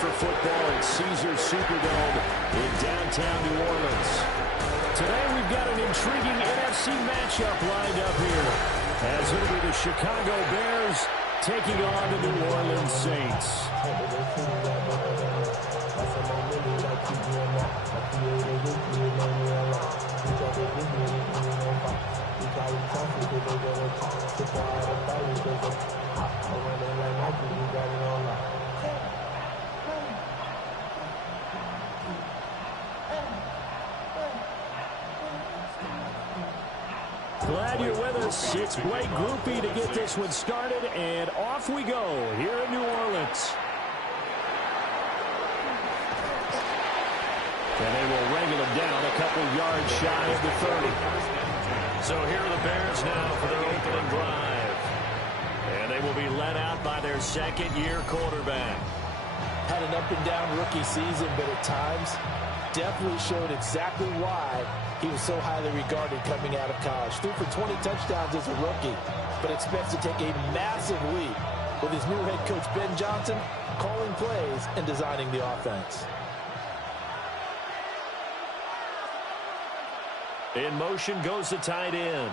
for football at Caesars Superdome in downtown New Orleans. Today we've got an intriguing NFC matchup lined up here, as it'll be the Chicago Bears taking on the New Orleans Saints. Glad you're with us. It's Blake Groupie to get this one started, and off we go here in New Orleans. And they will wrangle him down a couple yards shy of the 30. So here are the Bears now for their opening drive. And they will be led out by their second-year quarterback. Had an up-and-down rookie season, but at times definitely showed exactly why he was so highly regarded coming out of college. Threw for 20 touchdowns as a rookie, but expects to take a massive leap with his new head coach, Ben Johnson, calling plays and designing the offense. In motion goes the tight end.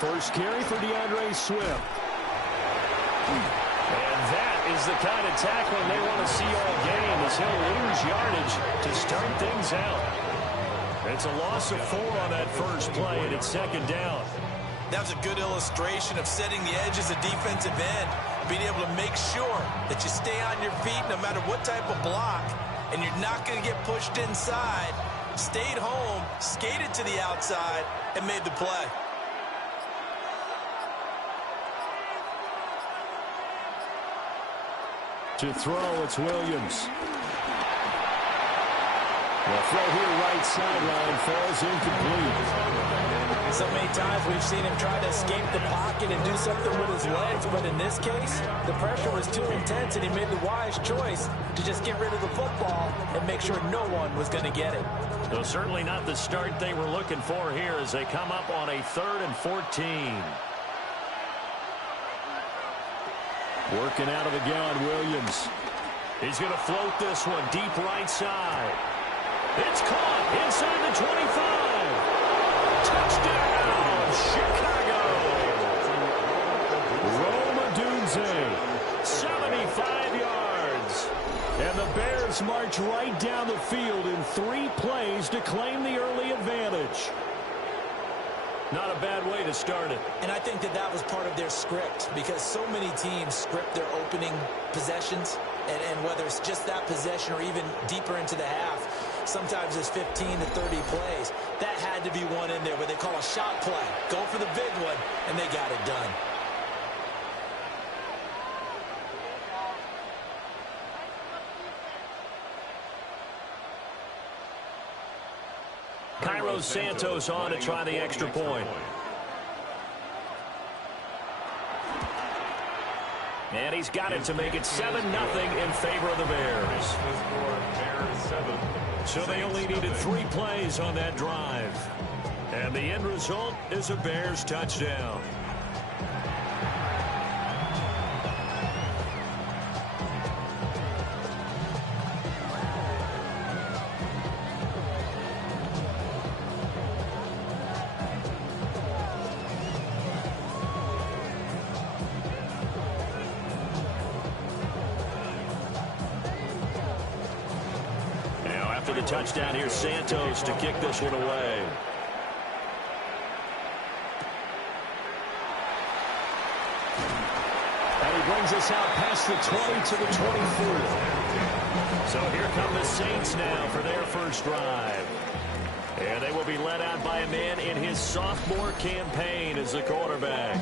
First carry for DeAndre Swift. And that is the kind of tackling they want to see all game, as he'll lose yardage to start things out. It's a loss of 4 on that first play, and it's second down. That was a good illustration of setting the edge as a defensive end, being able to make sure that you stay on your feet no matter what type of block, and you're not going to get pushed inside. Stayed home, skated to the outside, and made the play. To throw, it's Williams. The throw here right sideline falls incomplete. So many times we've seen him try to escape the pocket and do something with his legs, but in this case, the pressure was too intense, and he made the wise choice to just get rid of the football and make sure no one was going to get it. Though certainly not the start they were looking for here as they come up on a 3rd and 14. Working out of the gun, Williams. He's going to float this one deep right side. It's caught inside the 25. Touchdown, Chicago. Rome Odunze, 75 yards. And the Bears march right down the field in 3 plays to claim the early advantage. Not a bad way to start it. And I think that was part of their script, because so many teams script their opening possessions, and whether it's just that possession or even deeper into the half, sometimes it's 15 to 30 plays. That had to be one in there where they call a shot play. Go for the big one, and they got it done. Cairo Santos on to try the extra point. And he's got it to make it 7-0 in favor of the Bears. So they only needed 3 plays on that drive. And the end result is a Bears touchdown. The touchdown here, Santos to kick this one away. And he brings us out past the 20 to the 24. So here come the Saints now for their first drive. And they will be led out by a man in his sophomore campaign as the quarterback.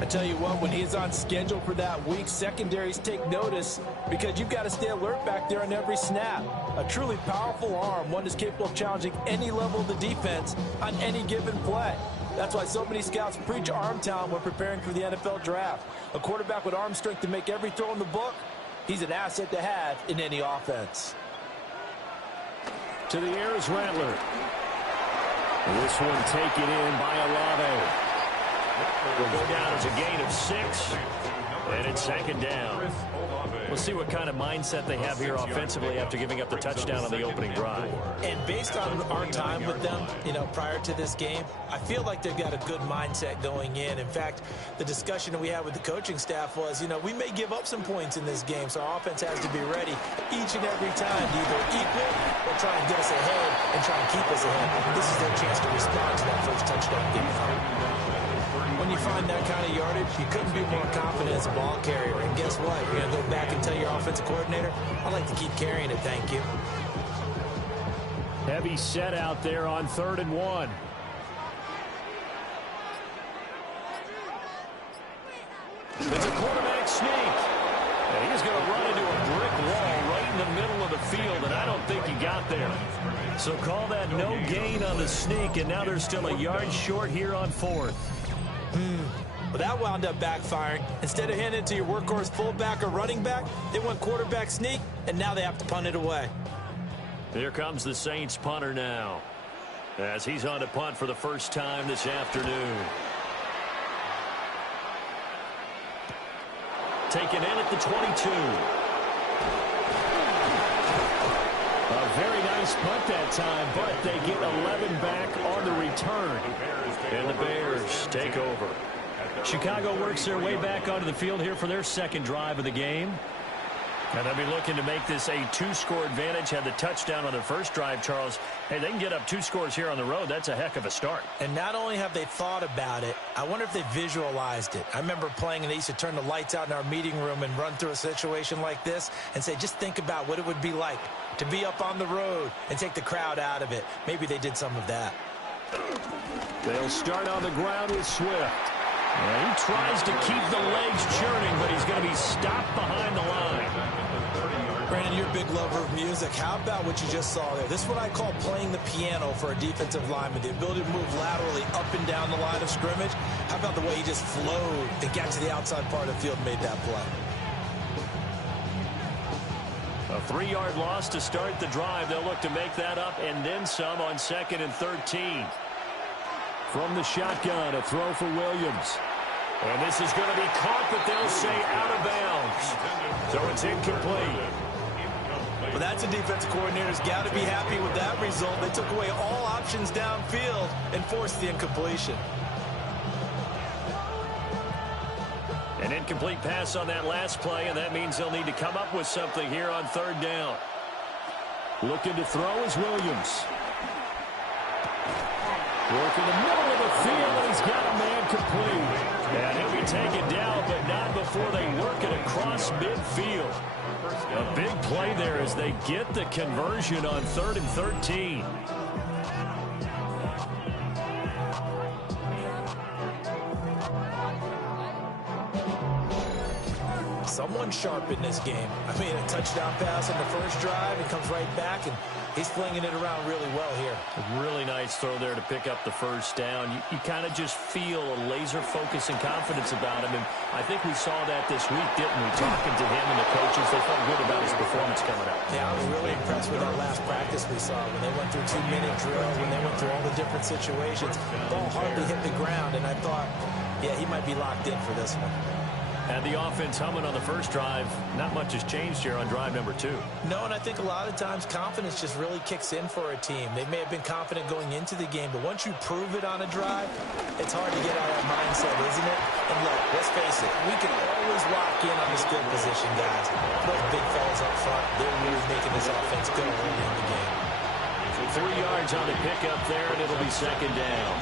I tell you what, when he's on schedule for that week, secondaries take notice, because you've got to stay alert back there on every snap. A truly powerful arm, one that's capable of challenging any level of the defense on any given play. That's why so many scouts preach arm talent when preparing for the NFL draft. A quarterback with arm strength to make every throw in the book, he's an asset to have in any offense. To the air is Rattler. This one taken in by Olave. Will go down as a gain of 6. And it's second down. We'll see what kind of mindset they have here offensively after giving up the touchdown on the opening drive. And based on our time with them, prior to this game, I feel like they've got a good mindset going in. In fact, the discussion that we had with the coaching staff was, we may give up some points in this game, so our offense has to be ready each and every time to either equal or try and get us ahead and try and keep us ahead. This is their chance to respond to that first touchdown game. When you find that kind of yardage, you couldn't be more confident as a ball carrier. And guess what? You're going to go back and tell your offensive coordinator, I'd like to keep carrying it, thank you. Heavy set out there on 3rd and 1. It's a quarterback sneak. And he's going to run into a brick wall right in the middle of the field, and I don't think he got there. So call that no gain on the sneak, and now they're still a yard short here on 4th. Well, that wound up backfiring. Instead of handing it to your workhorse fullback or running back, they went quarterback sneak, and now they have to punt it away. Here comes the Saints punter now, as he's on to punt for the first time this afternoon. Taken in at the 22. A very nice punt that time, but they get 11 back on the return. And the Bears take over. Chicago works their way back onto the field here for their second drive of the game. And they'll be looking to make this a 2-score advantage. Had the touchdown on their first drive, Charles. Hey, they can get up 2 scores here on the road. That's a heck of a start. And not only have they thought about it, I wonder if they visualized it. I remember playing and they used to turn the lights out in our meeting room and run through a situation like this and say, just think about what it would be like to be up on the road and take the crowd out of it. Maybe they did some of that. They'll start on the ground with Swift. And he tries to keep the legs churning, but he's going to be stopped behind the line. Brandon, you're a big lover of music. How about what you just saw there? This is what I call playing the piano for a defensive lineman. The ability to move laterally up and down the line of scrimmage. How about the way he just flowed and got to the outside part of the field and made that play? A 3-yard loss to start the drive. They'll look to make that up and then some on 2nd and 13. From the shotgun, a throw for Williams. And this is going to be caught, but they'll say out of bounds. So it's incomplete. Well, that's a defensive coordinator's got to be happy with that result. They took away all options downfield and forced the incompletion. An incomplete pass on that last play, and that means they'll need to come up with something here on 3rd down. Looking to throw is Williams. Work in the middle of the field, and he's got a man complete. And he'll be taken down, but not before they work it across midfield. A big play there as they get the conversion on 3rd and 13. Someone sharp in this game. I mean, a touchdown pass on the first drive, and comes right back, and he's flinging it around really well here. A really nice throw there to pick up the first down. You kind of just feel a laser focus and confidence about him, and I think we saw that this week, didn't we? Talking to him and the coaches, they felt good about his performance coming up. Yeah, I was really impressed with that last practice we saw when they went through 2-minute drill, when they went through all the different situations. Ball hardly hit the ground, and I thought, yeah, he might be locked in for this one. Had the offense humming on the first drive. Not much has changed here on drive number 2. No, and I think a lot of times confidence just really kicks in for a team. They may have been confident going into the game, but once you prove it on a drive, it's hard to get out of that mindset, isn't it? And look, let's face it, we can always lock in on the skill position, guys. Those big fellas up front, they're really making this offense go early in the game. 3 yards on the pickup there, and it'll be 2nd down.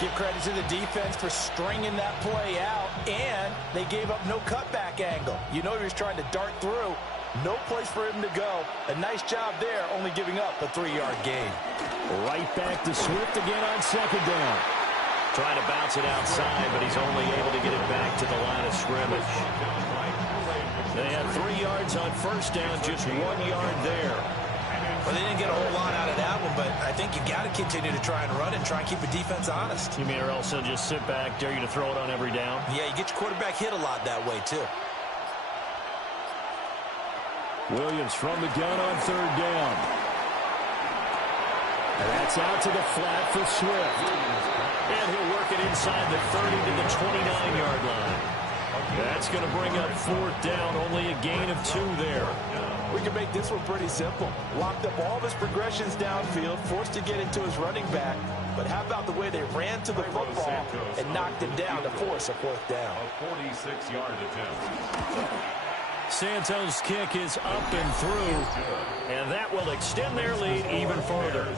Give credit to the defense for stringing that play out, and they gave up no cutback angle. You know he was trying to dart through. No place for him to go. A nice job there, only giving up a 3-yard gain. Right back to Swift again on 2nd down. Trying to bounce it outside, but he's only able to get it back to the line of scrimmage. They had 3 yards on 1st down, just 1 yard there. Well, they didn't get a whole lot out of that one, but I think you got to continue to try and run and try and keep a defense honest. You mean or else they'll just sit back, dare you to throw it on every down? Yeah, you get your quarterback hit a lot that way, too. Williams from the gun on 3rd down. And that's out to the flat for Swift. And he'll work it inside the 30 to the 29-yard line. That's going to bring up 4th down, only a gain of 2 there. We can make this one pretty simple. Locked up all of his progressions downfield, forced to get into his running back. But how about the way they ran to the football and knocked him down to force a 4th down? A 46-yard attempt. Santos' kick is up and through, and that will extend their lead even further.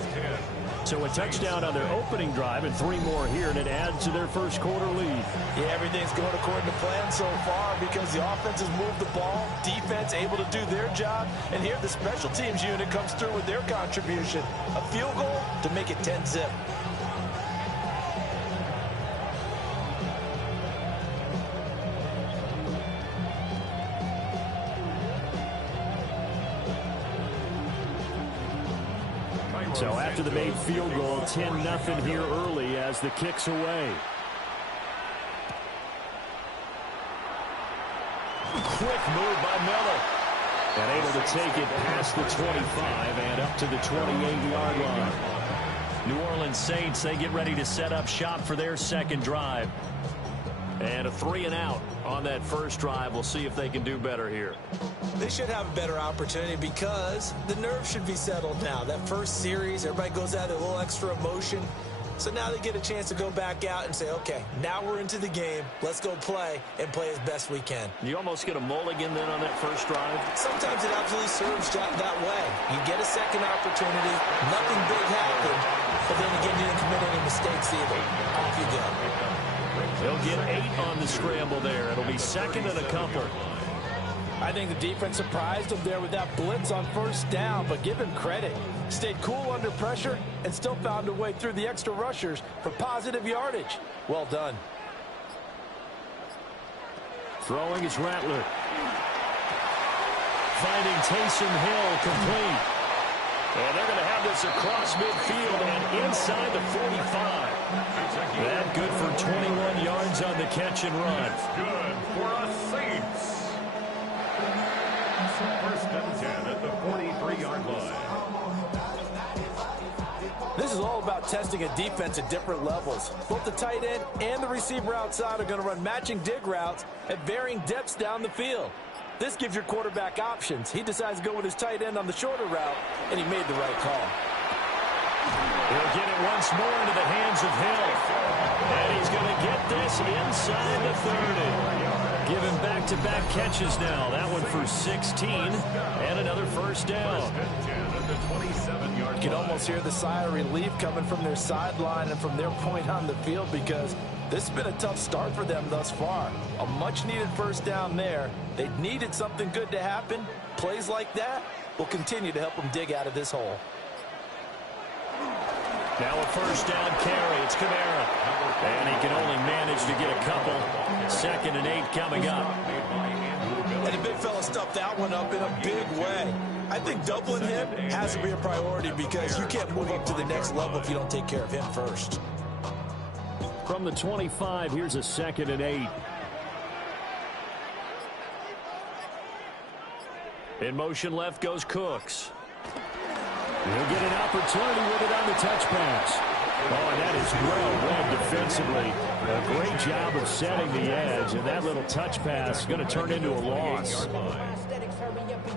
So a touchdown on their opening drive and 3 more here, and it adds to their first quarter lead. Yeah, everything's going according to plan so far because the offense has moved the ball, defense able to do their job, and here the special teams unit comes through with their contribution. A field goal to make it 10-zip. So after the made field goal, 10-0 here early as the kick's away. Quick move by Miller. And able to take it past the 25 and up to the 28-yard line. New Orleans Saints, they get ready to set up shop for their second drive. And a 3-and-out on that first drive. We'll see if they can do better here. They should have a better opportunity because the nerves should be settled now. That first series, everybody goes out with a little extra emotion. So now they get a chance to go back out and say, okay, now we're into the game. Let's go play and play as best we can. You almost get a mulligan then on that first drive? Sometimes it absolutely serves that way. You get a second opportunity. Nothing big happened. But then again, you didn't commit any mistakes either. Off you go. They'll get 8 on the scramble there. It'll be second and a couple. I think the defense surprised him there with that blitz on first down, but give him credit. Stayed cool under pressure and still found a way through the extra rushers for positive yardage. Well done. Throwing is Rattler. Finding Taysom Hill complete. And they're going to have this across midfield and inside the 45. That good for 21 yards on the catch and run. Good for a Saints. First and 10 at the 43-yard line. This is all about testing a defense at different levels. Both the tight end and the receiver outside are going to run matching dig routes at varying depths down the field. This gives your quarterback options. He decides to go with his tight end on the shorter route, and he made the right call. He'll get it once more into the hands of Hill. And he's going to get this inside the 30. Give him back-to-back catches now. That one for 16 and another first down. You can almost hear the sigh of relief coming from their sideline and from their point on the field because this has been a tough start for them thus far. A much-needed first down there. They needed something good to happen. Plays like that will continue to help them dig out of this hole. Now a first down carry. It's Kamara. And he can only manage to get a couple. 2nd and 8 coming up. And the big fella stuffed that one up in a big way. I think doubling him has to be a priority because you can't move up to the next level if you don't take care of him first. From the 25, here's a 2nd and 8. In motion left goes Cooks. He'll get an opportunity with it on the touch pass. Oh, and that is well read defensively. A great job of setting the edge, and that little touch pass is going to turn into a loss.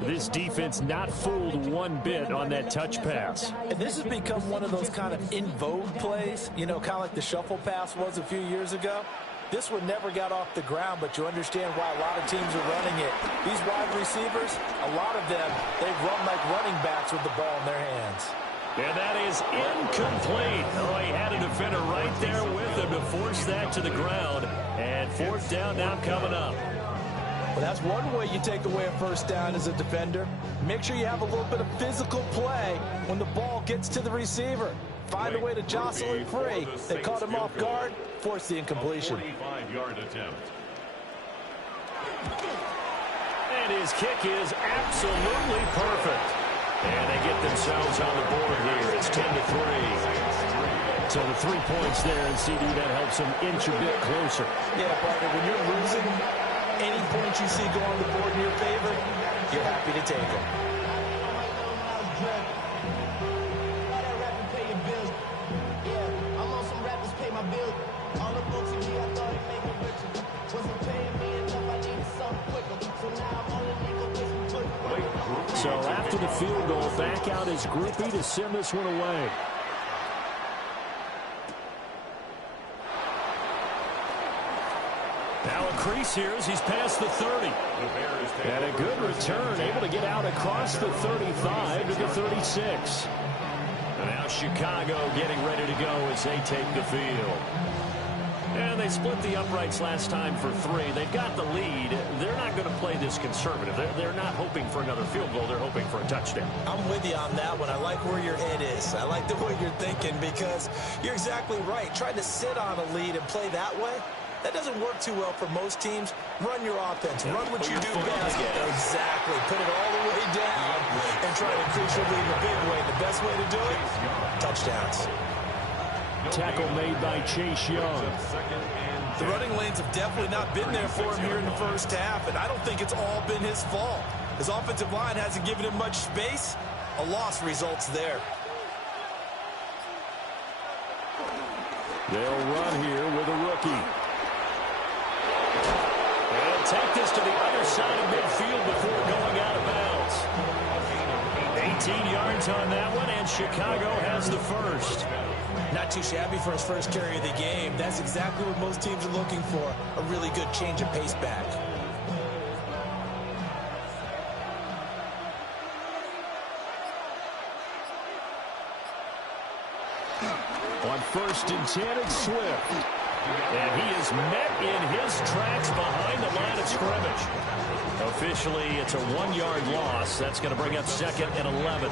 This defense not fooled one bit on that touch pass. And this has become one of those kind of in vogue plays, you know, kind of like the shuffle pass was a few years ago. This one never got off the ground, but you understand why a lot of teams are running it. These wide receivers, a lot of them, they run like running backs with the ball in their hands. And that is incomplete. Oh, he had a defender right there with him to force that to the ground. And 4th down now coming up. Well, that's one way you take away a first down as a defender. Make sure you have a little bit of physical play when the ball gets to the receiver. Find a way to jostle it free. They caught him off guard, force the incompletion. 45-yard attempt. And his kick is absolutely perfect. And they get themselves on the board here. It's 10-3. So the 3 points there, and CD, that helps them inch a bit closer. Yeah, partner, when you're losing, any points you see go on the board in your favor, you're happy to take them. I'm on some rappers pay my bill. All the books in here, I thought it made me richer. Wasn't paying me enough. So after the field goal, back out his groupie to send this one away. Now a crease here as he's past the 30. And a good return, able to get out across the 35 to the 36. And now Chicago getting ready to go as they take the field. And they split the uprights last time for 3. They've got the lead. They're not going to play this conservative. They're not hoping for another field goal. They're hoping for a touchdown. I'm with you on that one. I like where your head is. I like the way you're thinking because you're exactly right. Trying to sit on a lead and play that way, that doesn't work too well for most teams. Run your offense. Run what you do best. Exactly. Put it all the way down and try to increase your lead in a big way. The best way to do it, touchdowns. Tackle made by Chase Young. The running lanes have definitely not been there for him here in the first half, and I don't think it's all been his fault. His offensive line hasn't given him much space. A loss results there. They'll run here with a rookie. And take this to the other side of midfield before going out of bounds. 18 yards on that one, and Chicago has the first. Not too shabby for his first carry of the game. That's exactly what most teams are looking for. A really good change of pace back. On 1st and 10, it's Swift. And he is met in his tracks behind the line of scrimmage. Officially, it's a 1-yard loss. That's going to bring up 2nd and 11.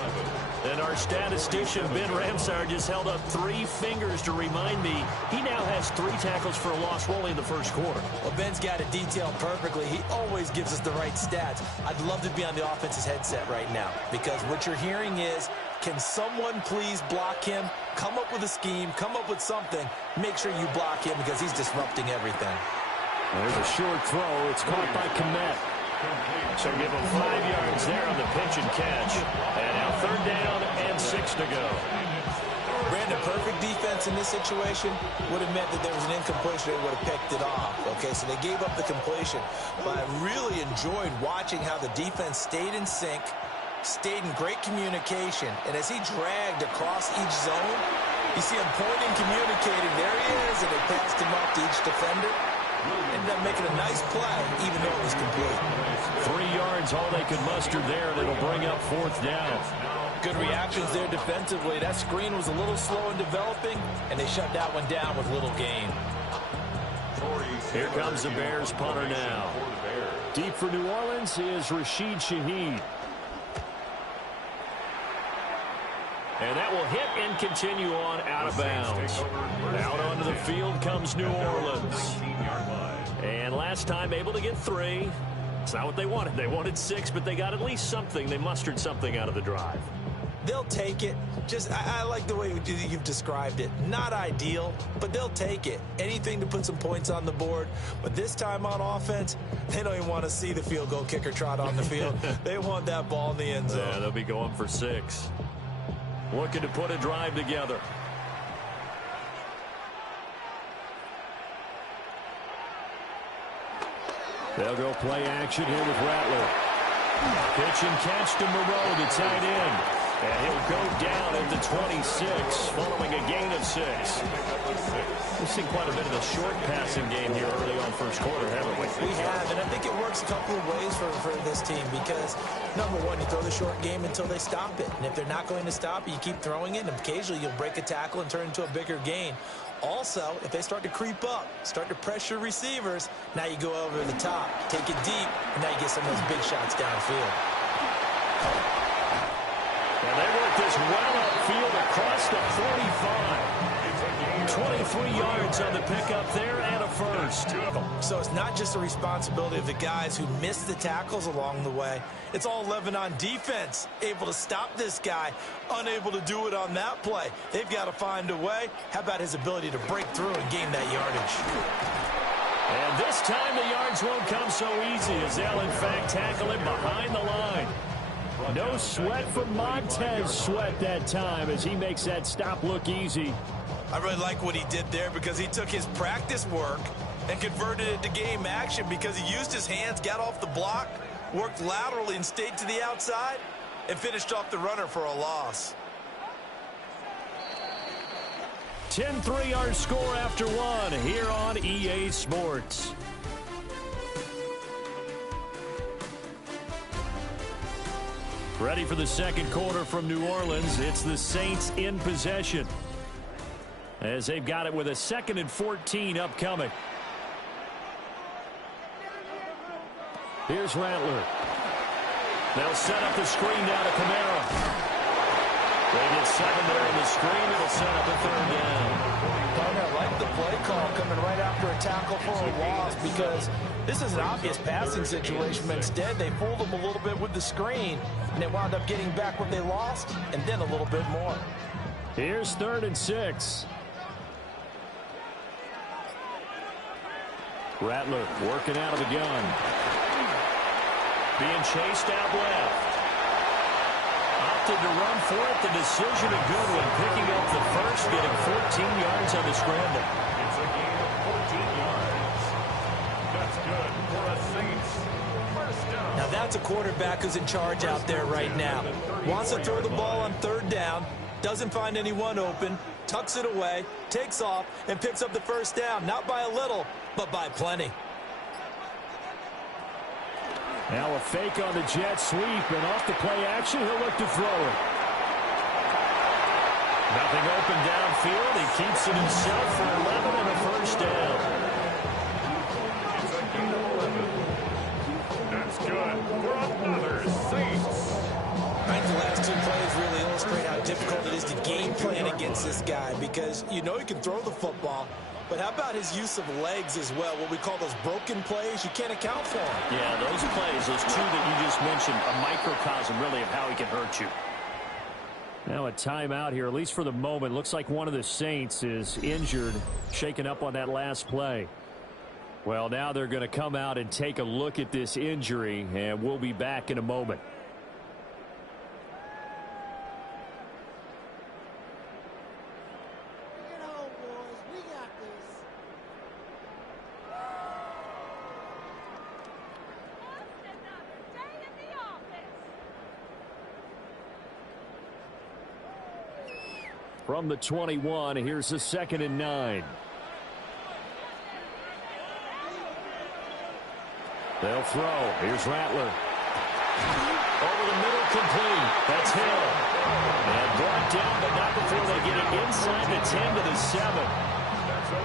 And our statistician, Ben Ramsar, just held up 3 fingers to remind me he now has 3 tackles for a loss only in the first quarter. Well, Ben's got it detailed perfectly. He always gives us the right stats. I'd love to be on the offense's headset right now because what you're hearing is, can someone please block him? Come up with a scheme. Come up with something. Make sure you block him because he's disrupting everything. There's a short throw. It's caught by Komet. So give him 5 yards there on the pitch and catch. And now 3rd down and 6 to go. Brandon, perfect defense in this situation would have meant that there was an incompletion. They would have picked it off. Okay, so they gave up the completion. But I really enjoyed watching how the defense stayed in sync, stayed in great communication. And as he dragged across each zone, you see him pointing, communicating. There he is, and they passed him up to each defender. Ended up making a nice play, even though it was complete. 3 yards, all they could muster there, and it'll bring up 4th down. Good reactions there defensively. That screen was a little slow in developing, and they shut that one down with little gain. Here comes the Bears punter now. Deep for New Orleans is Rashid Shaheed. And that will hit and continue on out of bounds. Out onto the field comes New Orleans. And last time able to get 3. It's not what they wanted. They wanted 6, but they got at least something. They mustered something out of the drive. They'll take it. I like the way you've described it. Not ideal, but they'll take it. Anything to put some points on the board. But this time on offense, they don't even want to see the field goal kicker trot on the field. They want that ball in the end zone. Yeah, they'll be going for 6. Looking to put a drive together. They'll go play action here with Rattler. Pitch and catch to Moreau, the tight end. And he'll go down at the 26, following a gain of 6. We've seen quite a bit of a short passing game here early on first quarter, haven't we? We have, and I think it works a couple of ways for this team because, number one, you throw the short game until they stop it. And if they're not going to stop it, you keep throwing it, and occasionally you'll break a tackle and turn into a bigger gain. Also, if they start to creep up, start to pressure receivers, now you go over the top, take it deep, and now you get some of those big shots downfield. And they work this well upfield across the 45. 23 yards on the pickup there and a first. So it's not just the responsibility of the guys who missed the tackles along the way. It's all 11 on defense, able to stop this guy, unable to do it on that play. They've got to find a way. How about his ability to break through and gain that yardage? And this time the yards won't come so easy as they'll in fact tackle him behind the line. No sweat from Montez Sweat that time as he makes that stop look easy. I really like what he did there because he took his practice work and converted it to game action because he used his hands, got off the block, worked laterally and stayed to the outside. and finished off the runner for a loss. 10-3 our score after one here on EA Sports. Ready for the second quarter from New Orleans. It's the Saints in possession, as they've got it with a 2nd and 14 upcoming. Here's Rattler. They'll set up the screen down to Kamara. They get 7 there in the screen. It'll set up a 3rd down. I like the play call coming right after a tackle for a loss, because this is an obvious passing situation, but instead they fooled them a little bit with the screen, and they wound up getting back what they lost and then a little bit more. Here's 3rd and 6. Rattler working out of the gun. Being chased out left. Opted to run for it. The decision a good one. Picking up the first, getting 14 yards on the scramble. It's a gain of 14 yards. That's good for a Saints first down. Now that's a quarterback who's in charge out there right now. Wants to throw the ball on 3rd down, doesn't find anyone open, tucks it away, takes off, and picks up the first down. Not by a little, but by plenty. Now a fake on the jet sweep, and off the play action, he'll look to throw it. Nothing open downfield. He keeps it himself for 11 and a first down. It's a gain of 11. That's good for another Saints. I think the last 2 plays really illustrate how difficult it is to game plan against this guy, because you know he can throw the football, but how about his use of legs as well? What we call those broken plays, you can't account for them. Yeah, those plays, those 2 that you just mentioned, a microcosm really of how he can hurt you. Now a timeout here, at least for the moment. Looks like one of the Saints is injured, shaken up on that last play. Well, now they're going to come out and take a look at this injury, and we'll be back in a moment. From the 21, here's the 2nd and 9. They'll throw. Here's Rattler. Over the middle, complete. That's Hill. And brought down, but not before they get it inside the 10 to the 7.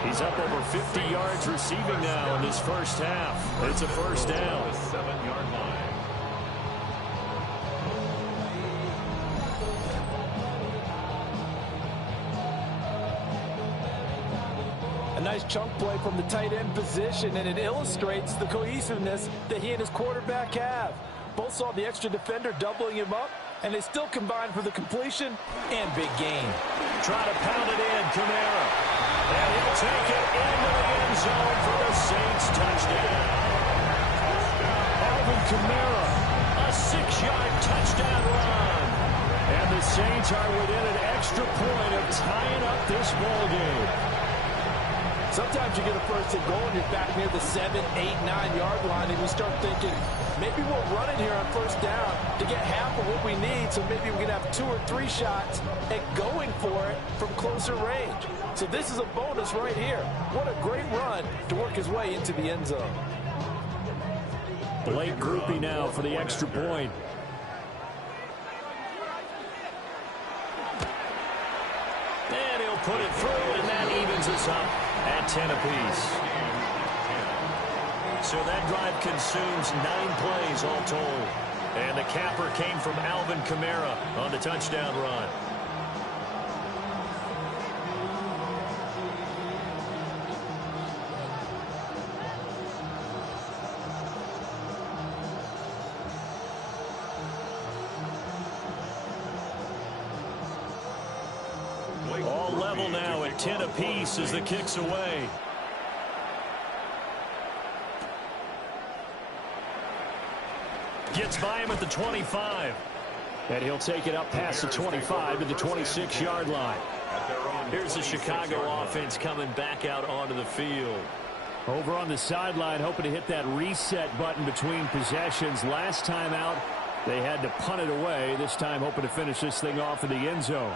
He's up over 50 yards receiving now in this first half. It's a first down. The 7-yard line. Nice chunk play from the tight end position, and it illustrates the cohesiveness that he and his quarterback have. Both saw the extra defender doubling him up, and they still combined for the completion and big gain. Try to pound it in, Kamara. And he'll take it into the end zone for the Saints touchdown. Alvin Kamara, a 6-yard touchdown run. And the Saints are within an extra point of tying up this ball game. Sometimes you get a first and goal and you're back near the 7, 8, 9-yard line, and you start thinking, maybe we'll run it here on first down to get half of what we need, so maybe we can have 2 or 3 shots at going for it from closer range. So this is a bonus right here. What a great run to work his way into the end zone. Late groupie now for the extra point. And he'll put it through, and that evens us up at 10 apiece. So that drive consumes 9 plays all told. And the capper came from Alvin Kamara on the touchdown run. All level now at 10 apiece as the kick's away. Gets by him at the 25. And he'll take it up past the 25 to the 26-yard line. Here's the Chicago offense coming back out onto the field. Over on the sideline, hoping to hit that reset button between possessions. Last time out, They had to punt it away, this time hoping to finish this thing off in the end zone.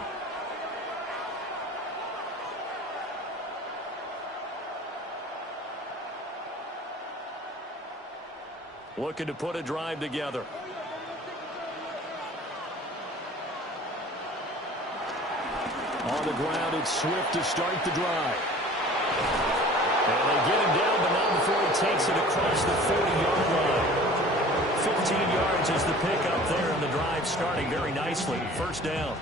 Looking to put a drive together. On the ground, it's Swift to start the drive. And they get him down, but not before he takes it across the 40-yard line. 15 yards is the pickup there, and the drive starting very nicely. First down.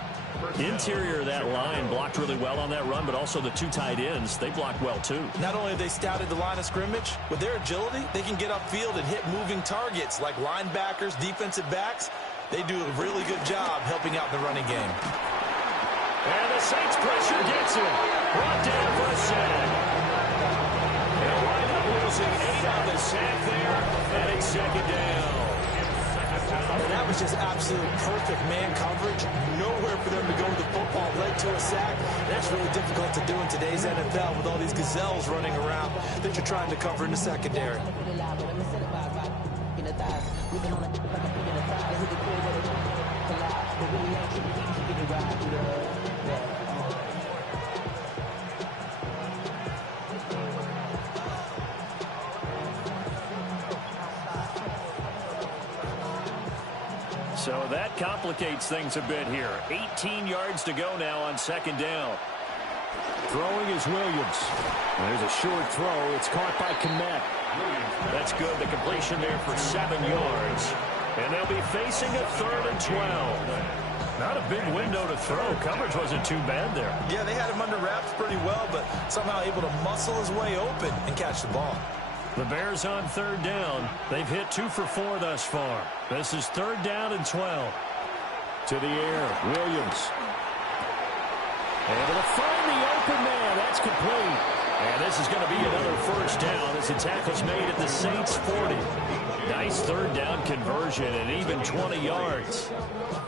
Interior of that line blocked really well on that run, but also the two tight ends, they blocked well too. Not only have they scouted the line of scrimmage, with their agility, they can get upfield and hit moving targets like linebackers, defensive backs. They do a really good job helping out the running game. And the Saints pressure gets him. Brought down for a sack. They'll wind up losing 8 on the sack there, and it's second down. And that was just absolute perfect man coverage. Nowhere for them to go with the football. Led to a sack. That's really difficult to do in today's NFL with all these gazelles running around that you're trying to cover in the secondary. So that complicates things a bit here. 18 yards to go now on second down. Throwing is Williams. There's a short throw. It's caught by Kmet. That's good. The completion there for 7 yards. And they'll be facing a 3rd and 12. Not a big window to throw. Coverage wasn't too bad there. Yeah, they had him under wraps pretty well, but somehow able to muscle his way open and catch the ball. The Bears on 3rd down. They've hit 2 for 4 thus far. This is 3rd down and 12. To the air, Williams. Able to find the open man. That's complete. And this is going to be another first down as the tackle's made at the Saints 40. Nice 3rd down conversion and even 20 yards.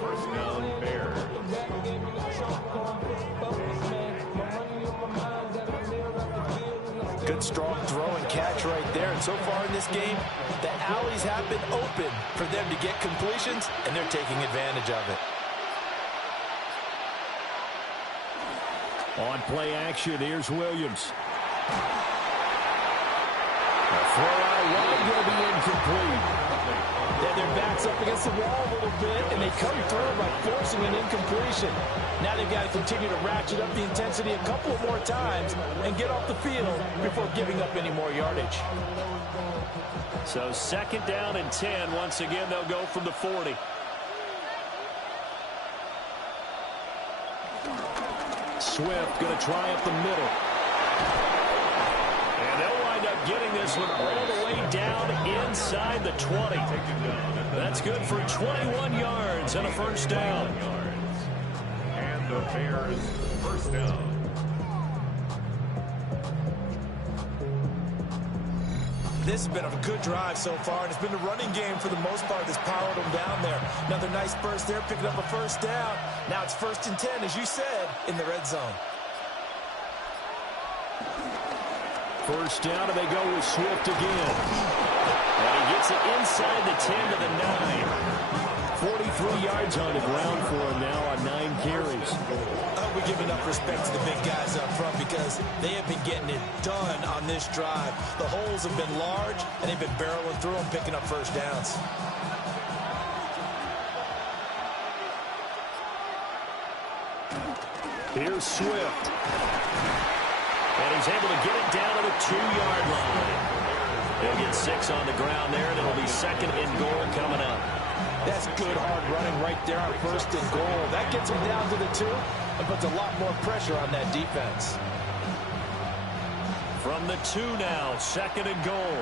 First down, Bears. Good strong throw and catch right there. And so far in this game, the alleys have been open for them to get completions, and they're taking advantage of it. On play action, here's Williams. A throw out wide will be incomplete. Then their back's up against the wall a little bit, and they come through by forcing an incompletion. Now they've got to continue to ratchet up the intensity a couple of more times and get off the field before giving up any more yardage. So 2nd down and 10. Once again, they'll go from the 40. Swift going to try up the middle. And they'll wind up getting this one all the way down inside the 20. That's good for 21 yards and a first down. And the Bears first down. This has been a good drive so far, and it's been the running game for the most part that's powered them down there. Another nice burst there, picking up a first down. Now it's 1st and 10, as you said, in the red zone. First down, and they go with Swift again. And he gets it inside the 10 to the 9. 43 yards on the ground for him now on 9 carries. I hope we give enough respect to the big guys up front because they have been getting it done on this drive. The holes have been large, and they've been barreling through them, picking up first downs. Here's Swift. And he's able to get it down to the 2-yard line. He'll get 6 on the ground there, and it'll be 2nd and goal coming up. That's good hard running right there on 1st and goal. That gets them down to the 2 and puts a lot more pressure on that defense. From the 2 now, 2nd and goal.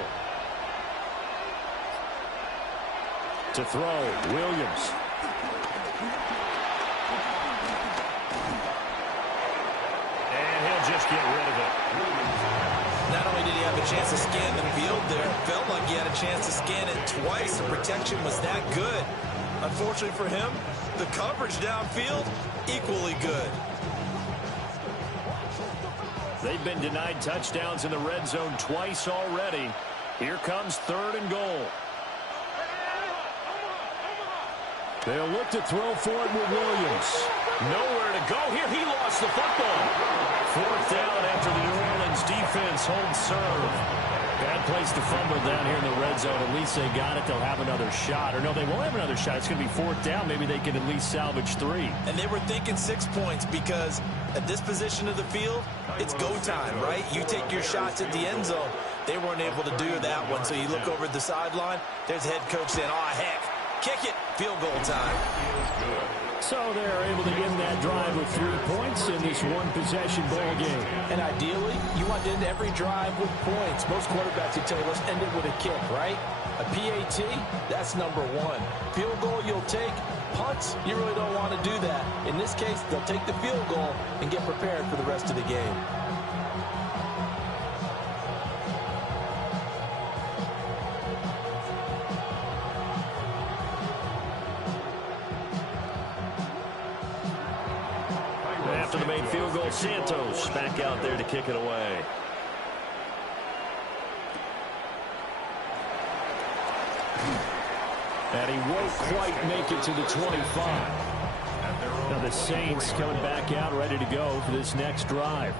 To throw, Williams. And he'll just get rid of it. Not only did he have a chance to scan the field there, it felt like he had a chance to scan it twice. The protection was that good. Unfortunately for him, the coverage downfield, equally good. They've been denied touchdowns in the red zone twice already. Here comes 3rd and goal. They'll look to throw for it with Williams. Nowhere to go here. He lost the football. Fourth down after the New Orleans defense holds serve. Bad place to fumble down here in the red zone. At least they got it. They'll have another shot. Or no, they won't have another shot. It's going to be fourth down. Maybe they can at least salvage 3. And they were thinking 6 points because at this position of the field, it's go time, right? You take your shots at the end zone. They weren't able to do that one. So you look over at the sideline. There's head coach saying, oh, heck, kick it. Field goal time. So they're able to end that drive with 3 points in this one-possession ball game. And ideally, you want to end every drive with points. Most quarterbacks would tell you, let's end it with a kick, right? A PAT, that's number 1. Field goal you'll take. Punts, you really don't want to do that. In this case, they'll take the field goal and get prepared for the rest of the game. After the made field goal, Santos back out there to kick it away. And he won't quite make it to the 25. Now the Saints coming back out ready to go for this next drive.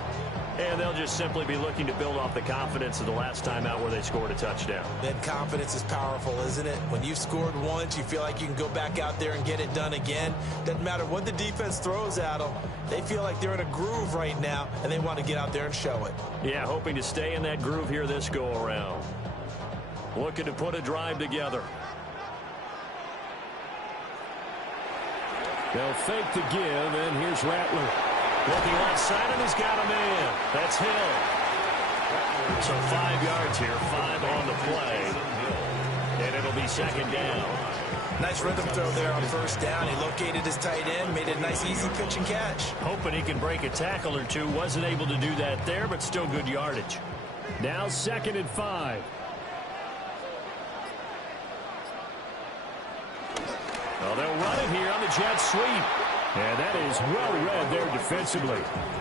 And they'll just simply be looking to build off the confidence of the last time out where they scored a touchdown. Then confidence is powerful, isn't it? When you've scored once, you feel like you can go back out there and get it done again. Doesn't matter what the defense throws at them. They feel like they're in a groove right now, and they want to get out there and show it. Yeah, hoping to stay in that groove here this go-around. Looking to put a drive together. They'll fake the give, and here's Rattler. Looking outside, and he's got a man. That's Hill. So 5 yards here, 5 on the play. And it'll be second down. Nice rhythm throw there on first down. He located his tight end, made it a nice, easy pitch and catch. Hoping he can break a tackle or two. Wasn't able to do that there, but still good yardage. Now 2nd and 5. Well, they'll run it here on the jet sweep. And that is well read there defensively.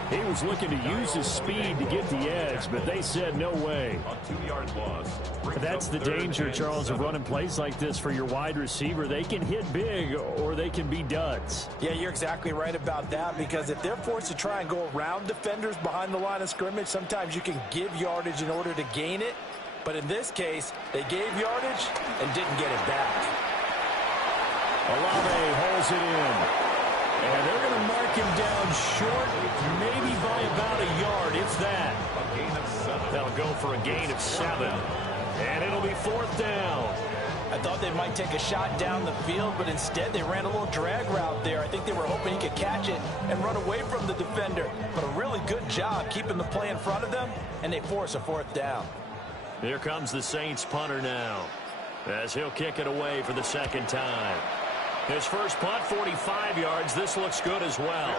He was looking to use his speed to get the edge, but they said no way. A 2-yard loss. That's the danger, Charles, of running plays like this for your wide receiver. They can hit big or they can be duds. Yeah, you're exactly right about that, because if they're forced to try and go around defenders behind the line of scrimmage, sometimes you can give yardage in order to gain it. But in this case, they gave yardage and didn't get it back. Olave holds it in. And they're going to mark him down short, maybe by about a yard, if that. A gain of 7. They'll go for a gain of 7. And it'll be fourth down. I thought they might take a shot down the field, but instead they ran a little drag route there. I think they were hoping he could catch it and run away from the defender. But a really good job keeping the play in front of them, and they force a fourth down. Here comes the Saints punter now, as he'll kick it away for the second time. His first punt, 45 yards. This looks good as well.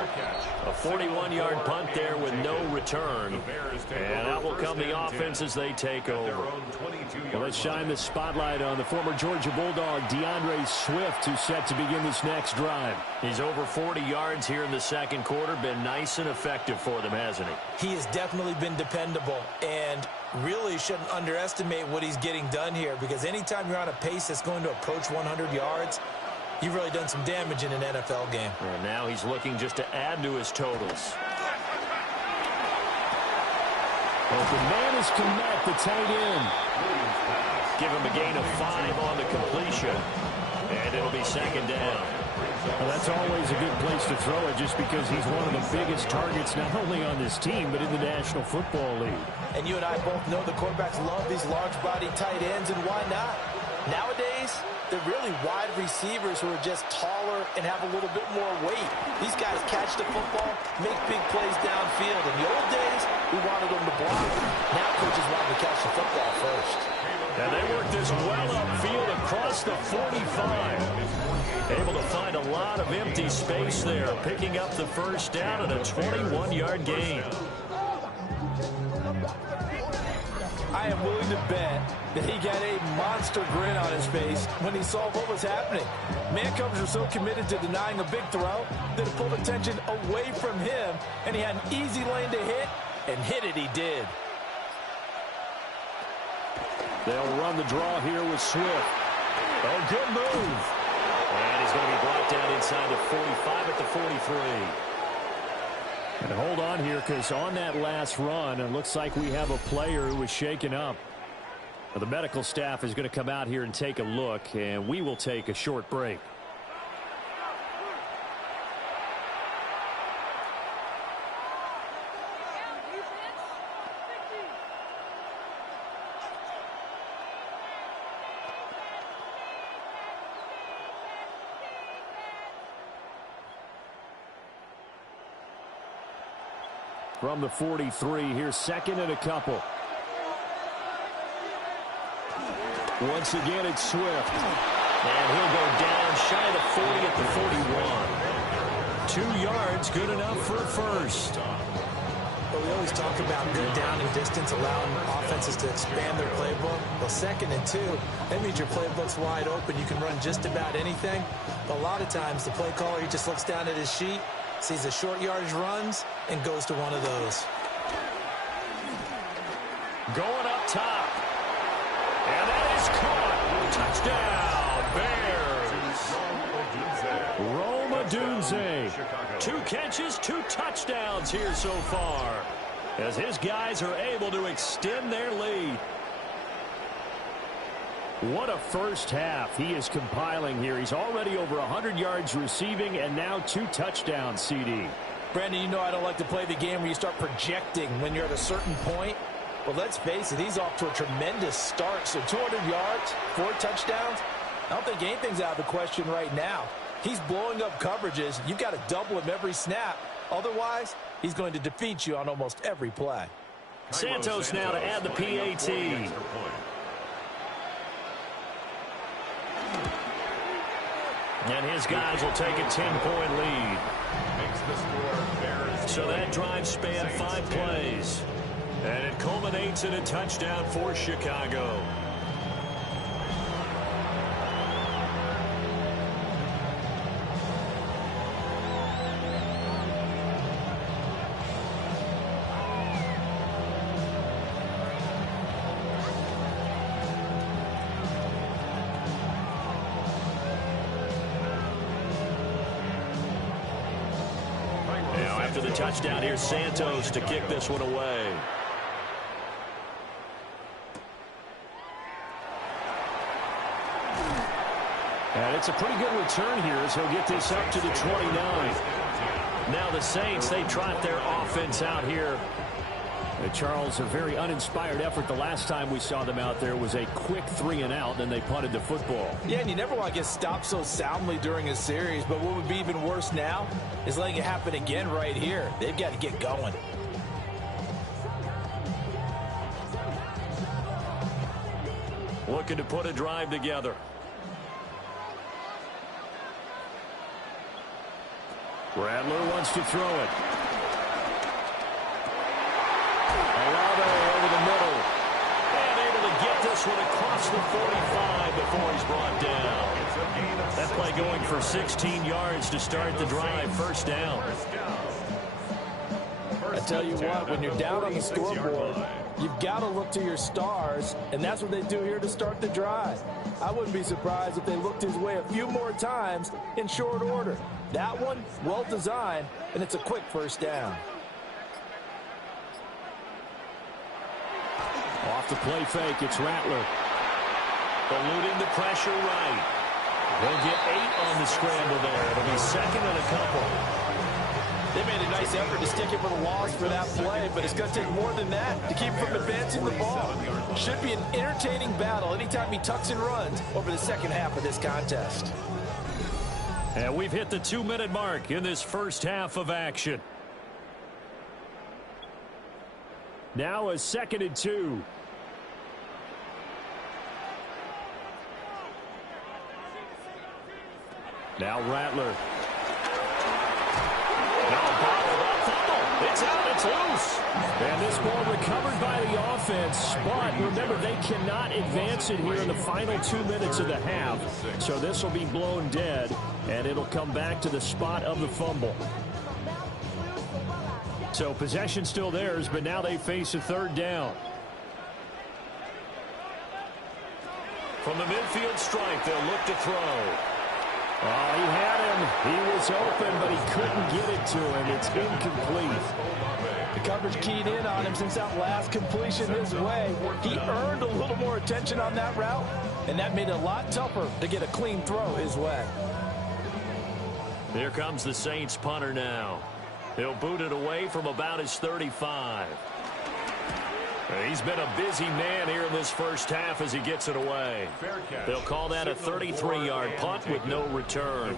A 41-yard punt there with no return. And out will come the offense as they take over. Well, let's shine the spotlight on the former Georgia Bulldog, DeAndre Swift, who's set to begin this next drive. He's over 40 yards here in the second quarter. Been nice and effective for them, hasn't he? He has definitely been dependable, and really shouldn't underestimate what he's getting done here, because anytime you're on a pace that's going to approach 100 yards, you've really done some damage in an NFL game. And now he's looking just to add to his totals. Well, the man is to Matt, the tight end. Give him a gain of 5 on the completion. And it'll be second down. Well, that's always a good place to throw it, just because he's one of the biggest targets not only on this team but in the National Football League. And you and I both know the quarterbacks love these large-body tight ends, and why not? Nowadays, they're really wide receivers who are just taller and have a little bit more weight. These guys catch the football, make big plays downfield. In the old days, we wanted them to block. Now coaches want them to catch the football first. And they work this well upfield across the 45. Able to find a lot of empty space there, picking up the first down and a 21-yard gain. I am willing to bet that he got a monster grin on his face when he saw what was happening. Man-coverage were so committed to denying a big throw that it pulled attention away from him, and he had an easy lane to hit, and hit it he did. They'll run the draw here with Swift. Oh, good move. And he's going to be brought 45 at the 43. And hold on here, because on that last run, it looks like we have a player who was shaken up. Well, the medical staff is going to come out here and take a look, and we will take a short break. From the 43, here's second and a couple. Once again, it's Swift. And he'll go down shy of the 40 at the 41. 2 yards, good enough for a first. Well, we always talk about good down and distance, allowing offenses to expand their playbook. Well, 2nd and 2, that means your playbook's wide open. You can run just about anything. But a lot of times, the play caller, he just looks down at his sheet, sees the short yardage runs, and goes to one of those. Going up top. And that is caught. Touchdown, Bears. Rome Odunze. 2 catches, 2 touchdowns here so far, as his guys are able to extend their lead. What a first half he is compiling here. He's already over 100 yards receiving and now 2 touchdowns, CD. Brandon, you know I don't like to play the game where you start projecting when you're at a certain point. Well, let's face it, he's off to a tremendous start. So 200 yards, 4 touchdowns. I don't think anything's out of the question right now. He's blowing up coverages. You've got to double him every snap. Otherwise, he's going to defeat you on almost every play. Santos now to add the PAT. And his guys will take a 10-point lead. So that drive spanned 5 plays. And it culminates in a touchdown for Chicago. After the touchdown, here's Santos to kick this one away. And it's a pretty good return here as he'll get this up to the 29. Now the Saints, they trot their offense out here. Charles, a very uninspired effort. The last time we saw them out there was a quick 3 and out, then they punted the football. Yeah, and you never want to get stopped so soundly during a series, but what would be even worse now is letting it happen again right here. They've got to get going. Looking to put a drive together. Rattler wants to throw it. Over the middle. And able to get this one across the 45 before he's brought down. That play going for 16 yards to start the drive. First down. I tell you what, when you're down on the scoreboard, you've got to look to your stars, and that's what they do here to start the drive. I wouldn't be surprised if they looked his way a few more times in short order. That one, well designed, and it's a quick first down. Off the play fake, it's Rattler. Eluding the pressure right. They'll get 8 on the scramble there. It'll be second and a couple. They made a nice effort to stick it for the loss for that play, but it's going to take more than that to keep him from advancing the ball. Should be an entertaining battle anytime he tucks and runs over the second half of this contest. And we've hit the 2-minute mark in this first half of action. Now a 2nd and 2. Now Rattler. It's out, it's loose. And this ball recovered by the offense, but remember, they cannot advance it here in the final 2 minutes of the half. So this will be blown dead, and it'll come back to the spot of the fumble. So possession still theirs, but now they face a 3rd down. From the midfield stripe, they'll look to throw. Oh, he had him. He was open, but he couldn't get it to him. It's incomplete. The coverage keyed in on him since that last completion his way. He earned a little more attention on that route, and that made it a lot tougher to get a clean throw his way. Here comes the Saints punter now. He'll boot it away from about his 35. He's been a busy man here in this first half as he gets it away. They'll call that a 33-yard punt with no return.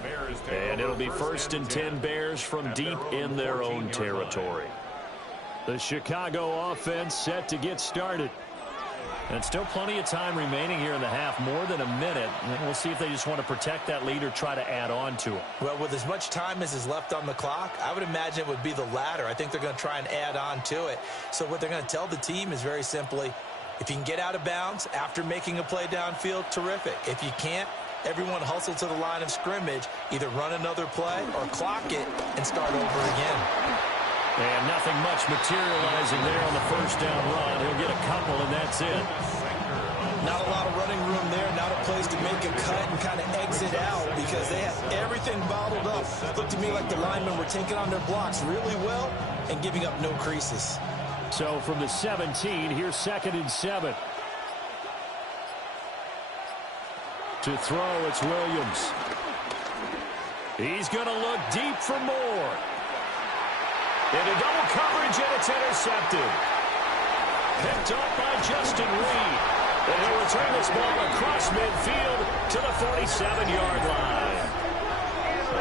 And it'll be 1st and 10 Bears from deep in their own territory. The Chicago offense set to get started. And still plenty of time remaining here in the half, more than a minute. And we'll see if they just want to protect that lead or try to add on to it. Well, with as much time as is left on the clock, I would imagine it would be the latter. I think they're going to try and add on to it. So what they're going to tell the team is very simply, if you can get out of bounds after making a play downfield, terrific. If you can't, everyone hustle to the line of scrimmage, either run another play or clock it and start over again. And nothing much materializing there on the first down run. He'll get a couple, and that's it. Not a lot of running room there, not a place to make a cut and kind of exit out because they have everything bottled up. It looked to me like the linemen were taking on their blocks really well and giving up no creases. So from the 17, here's 2nd and 7. To throw, it's Williams. He's going to look deep for more. Into double coverage, and it's intercepted. Picked up by Justin Reed. And he'll return this ball across midfield to the 47-yard line.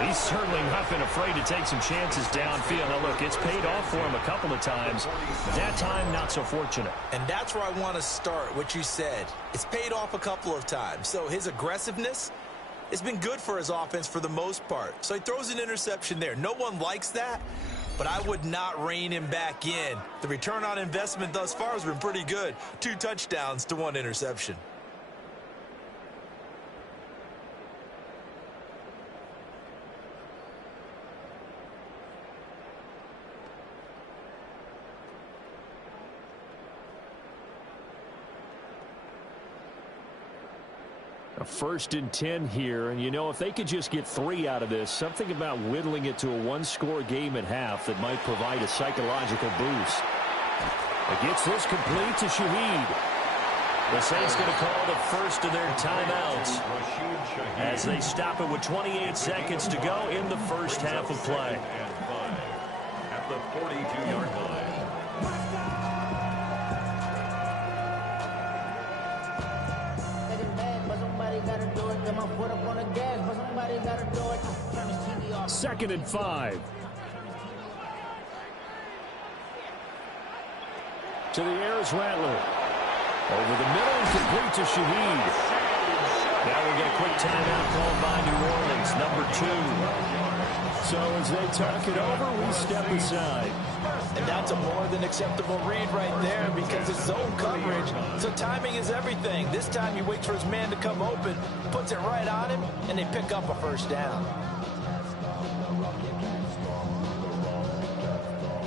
He's certainly not been afraid to take some chances downfield. Now, look, it's paid off for him a couple of times. That time, not so fortunate. And that's where I want to start, what you said. It's paid off a couple of times. So his aggressiveness has been good for his offense for the most part. So he throws an interception there. No one likes that, but I would not rein him back in. The return on investment thus far has been pretty good. 2 touchdowns to 1 interception. A 1st and 10 here, and you know, if they could just get 3 out of this, something about whittling it to a 1-score game at half that might provide a psychological boost. It gets this complete to Shaheed. The Saints going to call the first of their timeouts as they stop it with 28 seconds to go in the first half of play. At the 42-yard line. Second and 5. To the air is Rattler. Over the middle and complete to Shaheed. Now we'll get a quick timeout called by New Orleans, number 2. So as they talk it over, we step aside. And that's a more than acceptable read right there because it's zone coverage. So timing is everything. This time he waits for his man to come open, puts it right on him, and they pick up a first down.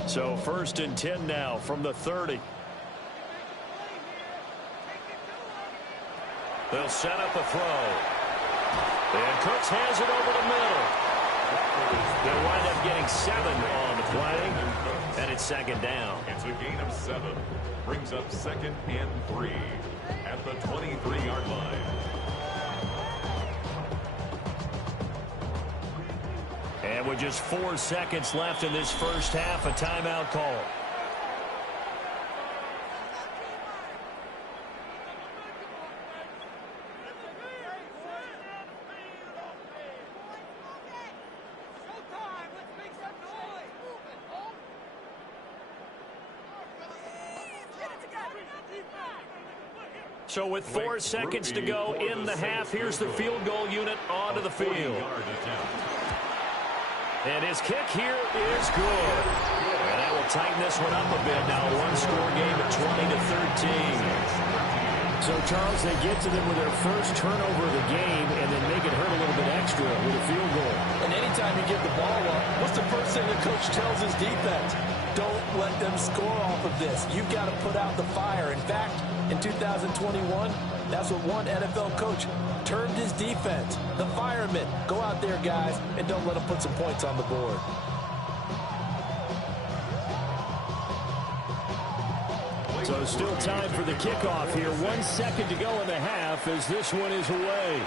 So 1st and 10 now from the 30. They'll set up a throw. And Cooks has it over the middle. They'll wind up getting 7 on the play. And it's 2nd down. It's a gain of 7. Brings up 2nd and 3 at the 23-yard line. And with just 4 seconds left in this first half, a timeout call. So with 4 seconds to go in the half, here's the field goal unit onto the field. And his kick here is good. And that will tighten this one up a bit. Now a 1-score game at 20-13. So, Charles, they get to them with their first turnover of the game and then make it hurt a little bit extra with a field goal. And anytime you give the ball up, what's the first thing the coach tells his defense? Don't let them score off of this. You've got to put out the fire. In fact, in 2021, That's what one NFL coach termed his defense. The firemen. Go out there, guys, and don't let them put some points on the board. So still time for the kickoff here. 1 second to go in the half as this one is away.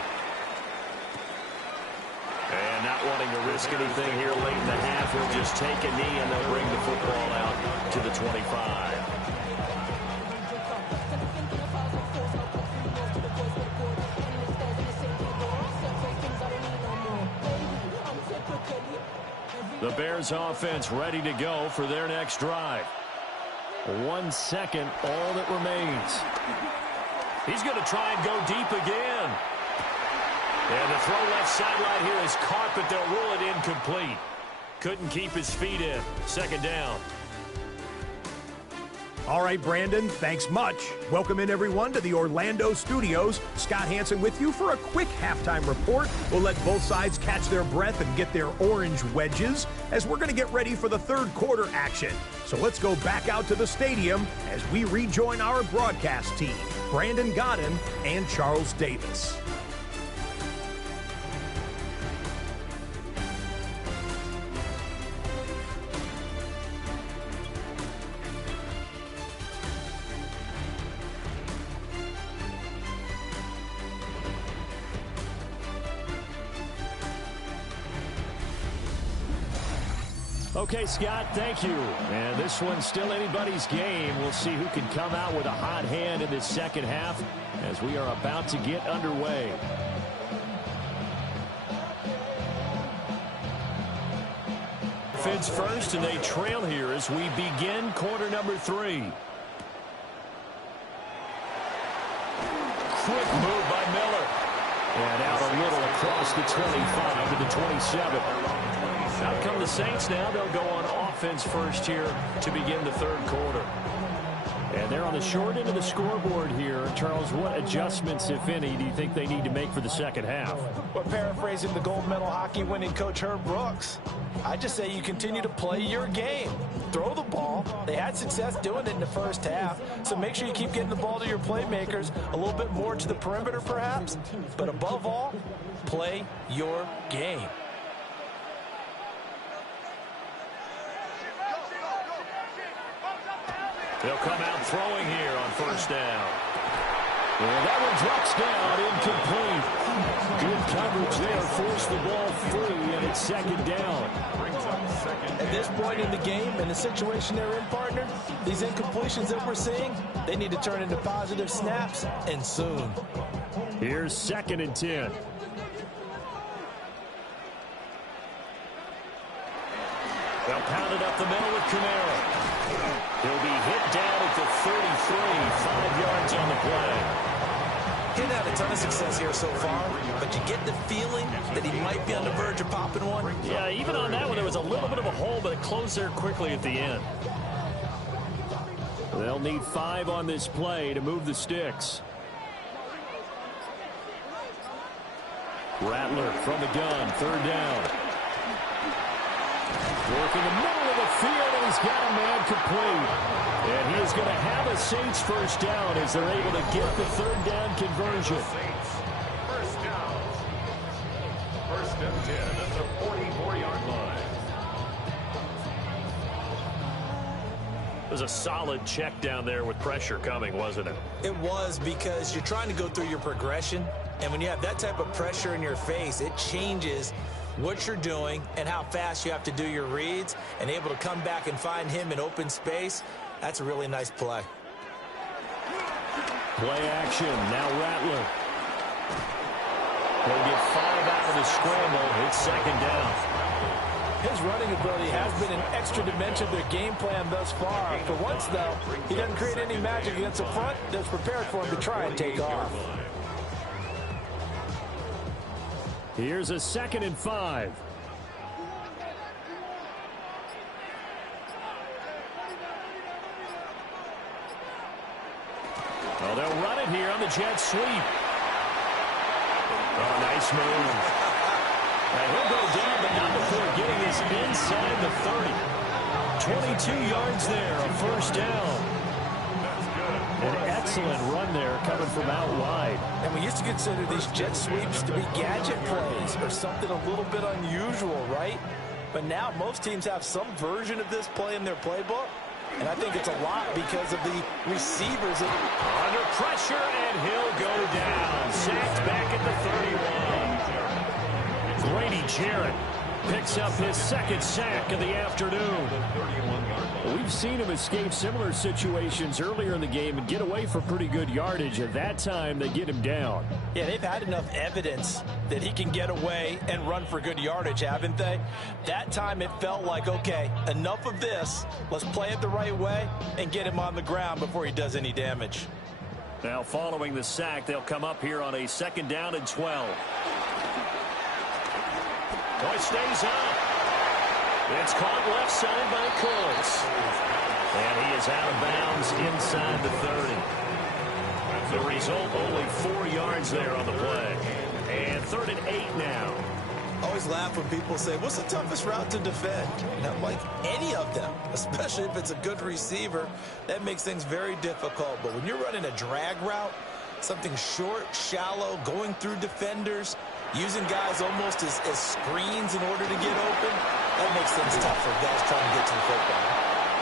And not wanting to risk anything here late in the half, he'll just take a knee and they'll bring the football out to the 25. The Bears offense ready to go for their next drive. 1 second, all that remains. He's going to try and go deep again. And the throw left sideline here is caught, but they'll rule it incomplete. Couldn't keep his feet in. Second down. All right, Brandon, thanks much. Welcome in, everyone, to the Orlando studios. Scott Hansen with you for a quick halftime report. We'll let both sides catch their breath and get their orange wedges as we're going to get ready for the third quarter action. So let's go back out to the stadium as we rejoin our broadcast team, Brandon Godden and Charles Davis. Okay, Scott, thank you. And this one's still anybody's game. We'll see who can come out with a hot hand in this second half as we are about to get underway. Offense first, and they trail here as we begin quarter number 3. Quick move by Miller. And out a little across the 25 to the 27. Out come the Saints now. They'll go on offense first here to begin the third quarter. And they're on the short end of the scoreboard here. Charles, what adjustments, if any, do you think they need to make for the second half? Well, paraphrasing the gold medal hockey winning coach Herb Brooks, I just say you continue to play your game. Throw the ball. They had success doing it in the first half, so make sure you keep getting the ball to your playmakers, a little bit more to the perimeter perhaps, but above all, play your game. They'll come out throwing here on first down. And that one drops down, incomplete. Good coverage there, forced the ball free, and it's second down. At this point in the game, in the situation they're in, partner, these incompletions that we're seeing, they need to turn into positive snaps, and soon. Here's 2nd and 10. They'll pound it up the middle with Kamara. He'll be hit down at the 33, 5 yards on the play. He's had a ton of success here so far, but you get the feeling that he might be on the verge of popping one. Yeah, even on that one, there was a little bit of a hole, but it closed there quickly at the end. They'll need 5 on this play to move the sticks. Rattler from the gun, 3rd down. Working the middle of the field, and he's got a man complete. And he is going to have a Saints first down as they're able to get the 3rd down conversion. First down. 1st and 10 at the 44-yard line. It was a solid check down there with pressure coming, wasn't it? It was, because you're trying to go through your progression, and when you have that type of pressure in your face, it changes what you're doing and how fast you have to do your reads, and able to come back and find him in open space. That's a really nice play. Play action. Now Rattler. They'll get 5 out of the scramble. It's 2nd down. His running ability has been an extra dimension of their game plan thus far. For once, though, he doesn't create any magic against the front that's prepared for him to try and take off. Here's a 2nd and 5. Well, they'll run it here on the jet sweep. Oh, nice move. And he'll go down, but not before getting this inside the 30. 22 yards there, a first down. An excellent run there coming from out wide. And we used to consider these jet sweeps to be gadget plays or something a little bit unusual, right? But now most teams have some version of this play in their playbook. And I think it's a lot because of the receivers. Under pressure, and he'll go down. Sacked back at the 31. Grady Jarrett picks up his second sack of the afternoon. We've seen him escape similar situations earlier in the game and get away for pretty good yardage. At that time, they get him down. Yeah, they've had enough evidence that he can get away and run for good yardage, haven't they? That time it felt like, okay, enough of this. Let's play it the right way and get him on the ground before he does any damage. Now following the sack, they'll come up here on a 2nd down and 12. Oh, it stays up. It's caught left side by Colts. And he is out of bounds inside the 30. The result, only 4 yards there on the play. And 3rd and 8 now. I always laugh when people say, what's the toughest route to defend? And I'm like, any of them, especially if it's a good receiver, that makes things very difficult. But when you're running a drag route, something short, shallow, going through defenders, using guys almost as screens in order to get open, that makes things tough for guys trying to get to the football.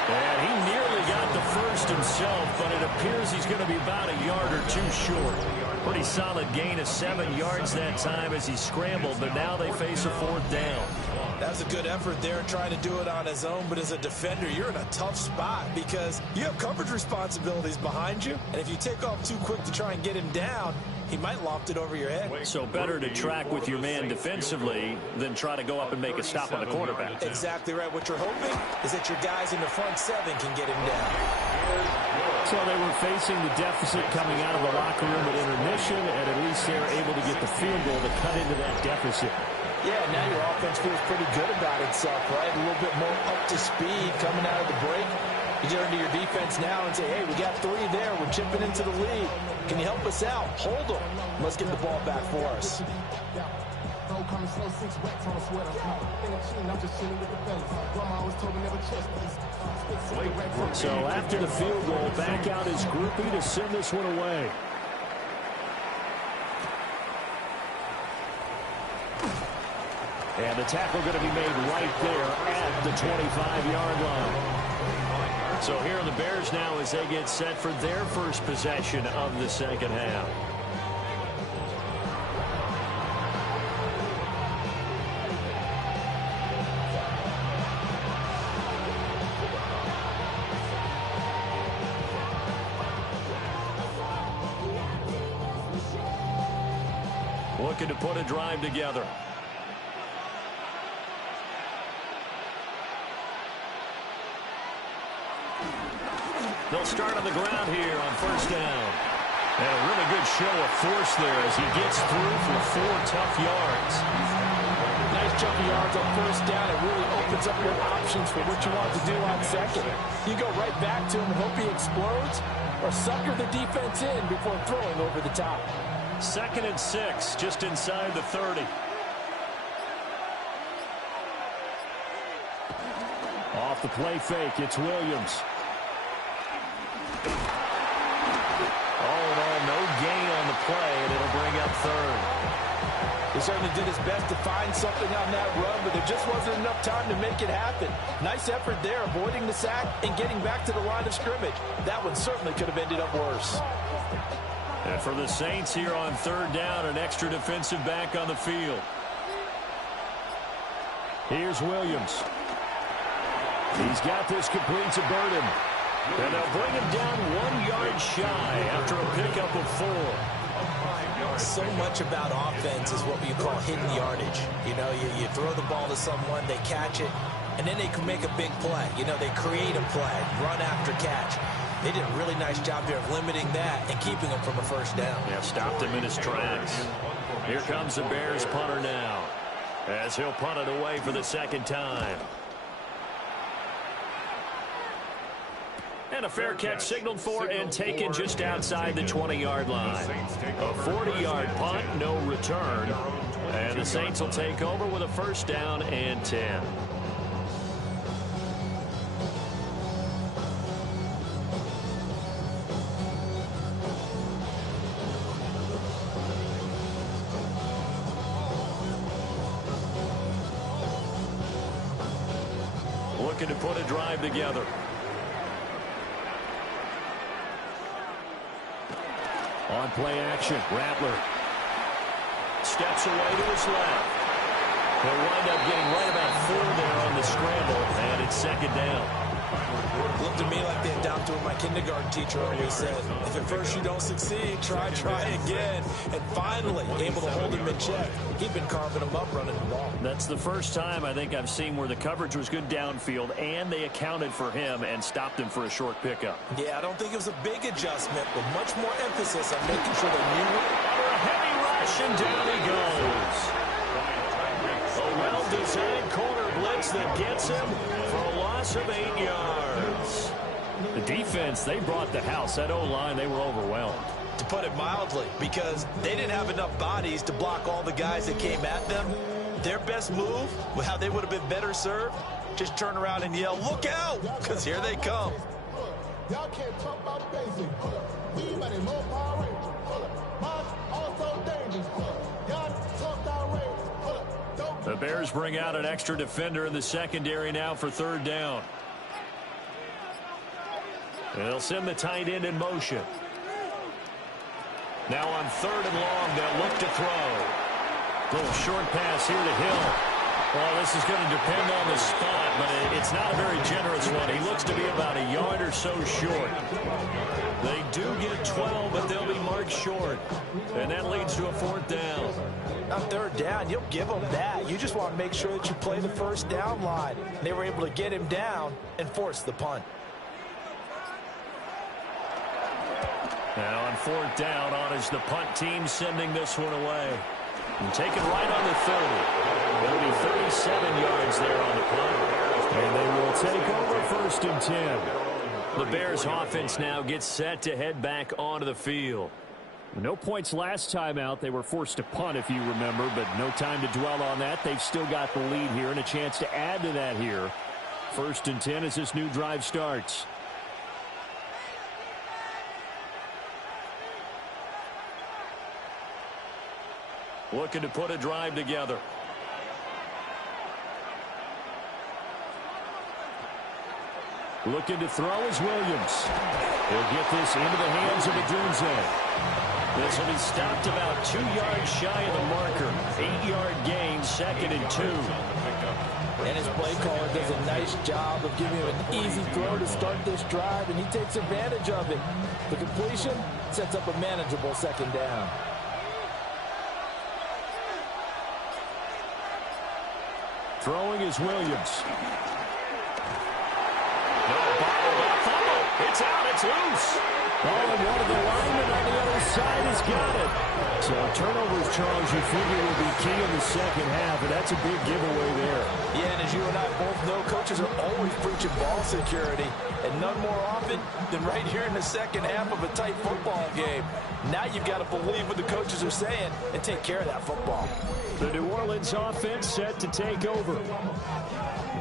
And he nearly got the first himself, but it appears he's going to be about a yard or 2 short. Pretty solid gain of 7 yards that time as he scrambled, but now they face a 4th down. That's a good effort there trying to do it on his own, but as a defender, you're in a tough spot because you have coverage responsibilities behind you, and if you take off too quick to try and get him down, he might loft it over your head. So better to track with your man defensively than try to go up and make a stop on the quarterback. Exactly right. What you're hoping is that your guys in the front 7 can get him down. So they were facing the deficit coming out of the locker room at intermission, and at least they were able to get the field goal to cut into that deficit. Yeah, now your offense feels pretty good about itself, right? A little bit more up to speed coming out of the break. You turn to your defense now and say, hey, we got 3 there. We're chipping into the lead. Can you help us out? Hold them. Let's get the ball back for us. So after the field goal, back out his groupie to send this one away. And the tackle going to be made right there at the 25-yard line. So here are the Bears now as they get set for their first possession of the second half. Looking to put a drive together. They'll start on the ground here on 1st down. And a really good show of force there as he gets through for 4 tough yards. Nice chunk of yards on 1st down. It really opens up your options for what you want to do on 2nd. You go right back to him and hope he explodes, or sucker the defense in before throwing over the top. 2nd and 6, just inside the 30. Off the play fake, it's Williams. All in all, no gain on the play, and it'll bring up 3rd. He certainly did his best to find something on that run, but there just wasn't enough time to make it happen. Nice effort there, avoiding the sack and getting back to the line of scrimmage. That one certainly could have ended up worse. And for the Saints here on 3rd down, an extra defensive back on the field. Here's Williams. He's got this complete to Burden. And they'll bring him down 1 yard shy after a pickup of 4. So much about offense is what you call hidden yardage. You know, you throw the ball to someone, they catch it, and then they can make a big play. You know, they create a play, run after catch. They did a really nice job there of limiting that and keeping him from a 1st down. Yeah, stopped him in his tracks. Here comes the Bears punter now, as he'll punt it away for the 2nd time. And a fair catch signaled for and taken just outside the 20-yard line. A 40-yard punt, no return. And the Saints will take over with a 1st down and 10. looking to put a drive together. On play action, Rattler steps away to his left. He'll wind up getting right about 4 there on the scramble, and it's second down. Looked to me like they adopted what my kindergarten teacher always said. If at first you don't succeed, try again. And finally, able to hold him in check. He'd been carving him up running the ball. That's the first time I think I've seen where the coverage was good downfield, and they accounted for him and stopped him for a short pickup. Yeah, I don't think it was a big adjustment, but much more emphasis on making sure they knew it. A heavy rush, and down he goes. A well-designed corner blitz that gets him for a loss of 8 yards. The defense, they brought the house. That O-line, they were overwhelmed. To put it mildly, because they didn't have enough bodies to block all the guys that came at them. Their best move, how they would have been better served, just turn around and yell, "Look out!" because here they come. Y'all can't talk about basic. We might have more Power Rangers. Mine also dangerous. Y'all talk outrageous. The Bears bring out an extra defender in the secondary now for third down. They'll send the tight end in motion. Now on third and long, they'll look to throw. Little short pass here to Hill. Well, this is going to depend on the spot, but it's not a very generous one. He looks to be about a yard or so short. They do get 12, but they'll be marked short. And that leads to a fourth down. On third down, you'll give them that. You just want to make sure that you play the first down line. They were able to get him down and force the punt. Now on fourth down, on is the punt team sending this one away. And taken right on the 30. It'll be 37 yards there on the punt. And they will take over first and 10. The Bears offense now gets set to head back onto the field. No points last time out. They were forced to punt, if you remember, but no time to dwell on that. They've still got the lead here and a chance to add to that here. First and 10 as this new drive starts. Looking to put a drive together. Looking to throw is Williams. He'll get this into the hands of Adunze. This will be stopped about 2 yards shy of the marker. 8-yard gain, second and 2. And his play caller does a nice job of giving him an easy throw to start this drive, and he takes advantage of it. The completion sets up a manageable second down. Throwing is Williams. It's out, it's loose. Oh, and one of the linemen on the other side has got it. So turnovers, Charles, you figure will be key in the second half, and that's a big giveaway there. Yeah, and as you and I both know, coaches are always preaching ball security, and none more often than right here in the second half of a tight football game. Now you've got to believe what the coaches are saying and take care of that football. The New Orleans offense set to take over.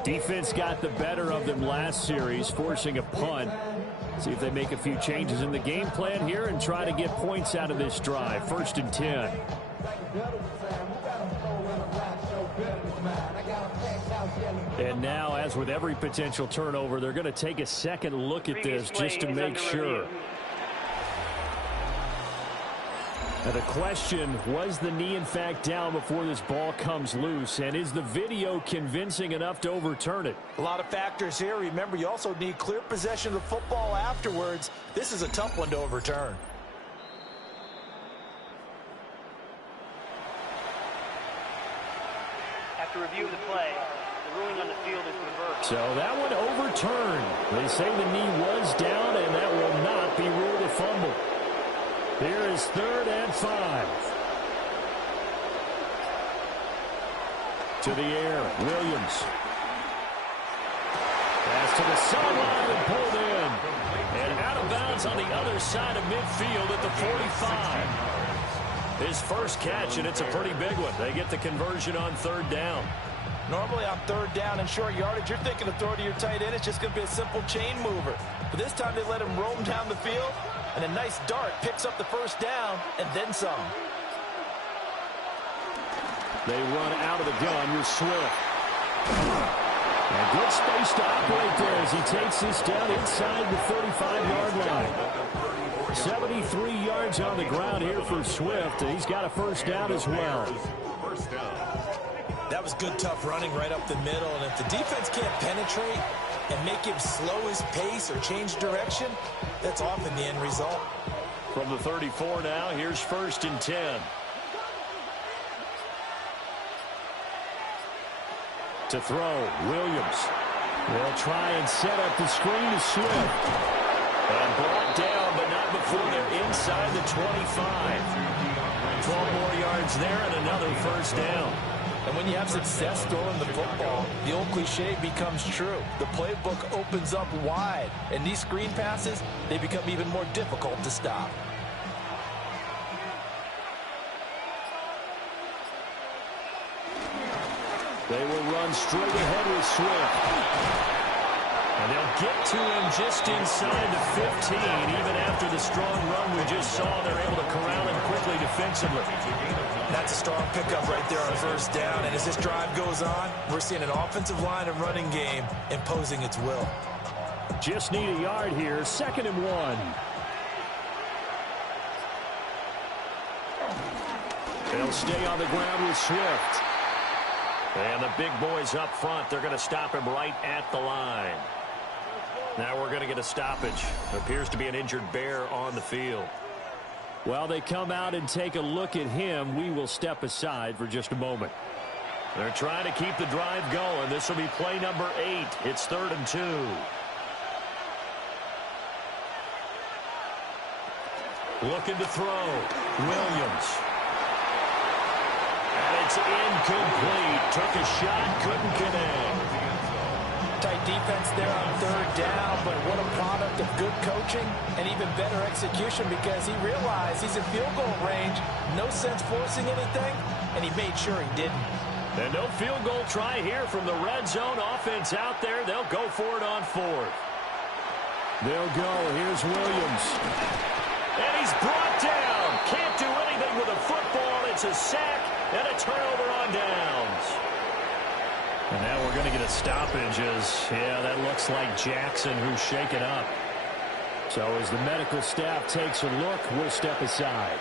Defense got the better of them last series, forcing a punt. See if they make a few changes in the game plan here and try to get points out of this drive. First and 10. And now, as with every potential turnover, they're going to take a second look at this just to make sure. Now the question, was the knee in fact down before this ball comes loose? And is the video convincing enough to overturn it? A lot of factors here. Remember, you also need clear possession of the football afterwards. This is a tough one to overturn. After review of the play, the ruling on the field is reversed. So that one overturned. They say the knee was down, and that will not be ruled a fumble. Here is 3rd and 5. To the air, Williams. Pass to the sideline and pulled in. And out of bounds on the other side of midfield at the 45. His first catch, and it's a pretty big one. They get the conversion on 3rd down. Normally on 3rd down and short yardage, you're thinking of throw to your tight end. It's just going to be a simple chain mover. But this time they let him roam down the field. And a nice dart picks up the first down and then some. They run out of the gun with Swift. And good space to operate there as he takes this down inside the 35-yard line. 73 yards on the ground here for Swift. He's got a first down as well. That was good, tough running right up the middle. And if the defense can't penetrate and make him slow his pace or change direction, that's often the end result. From the 34 now, here's 1st and 10. To throw, Williams. They'll try and set up the screen to Swift. And brought down, but not before they're inside the 25. 12 more yards there and another first down. And when you have success throwing the football, the old cliche becomes true. The playbook opens up wide, and these screen passes, they become even more difficult to stop. They will run straight ahead with Swift. And they'll get to him just inside the 15. Even after the strong run we just saw, they're able to corral him quickly defensively. That's a strong pickup right there on first down. And as this drive goes on, we're seeing an offensive line and running game imposing its will. Just need a yard here. 2nd and 1. They'll stay on the ground with Swift. And the big boys up front, they're going to stop him right at the line. Now we're going to get a stoppage. Appears to be an injured Bear on the field. While they come out and take a look at him, we will step aside for just a moment. They're trying to keep the drive going. This will be play number 8. It's 3rd and 2. Looking to throw. Williams. And it's incomplete. Took a shot, couldn't connect. Tight defense there on 3rd down, but what a product of good coaching and even better execution because he realized he's in field goal range. No sense forcing anything, and he made sure he didn't. And no field goal try here from the red zone offense out there. They'll go for it on 4th. They'll go. Here's Williams. And he's brought down. Can't do anything with a football. It's a sack and a turnover on downs. And now we're going to get a stoppage as, yeah, that looks like Jackson who's shaken up. So as the medical staff takes a look, we'll step aside.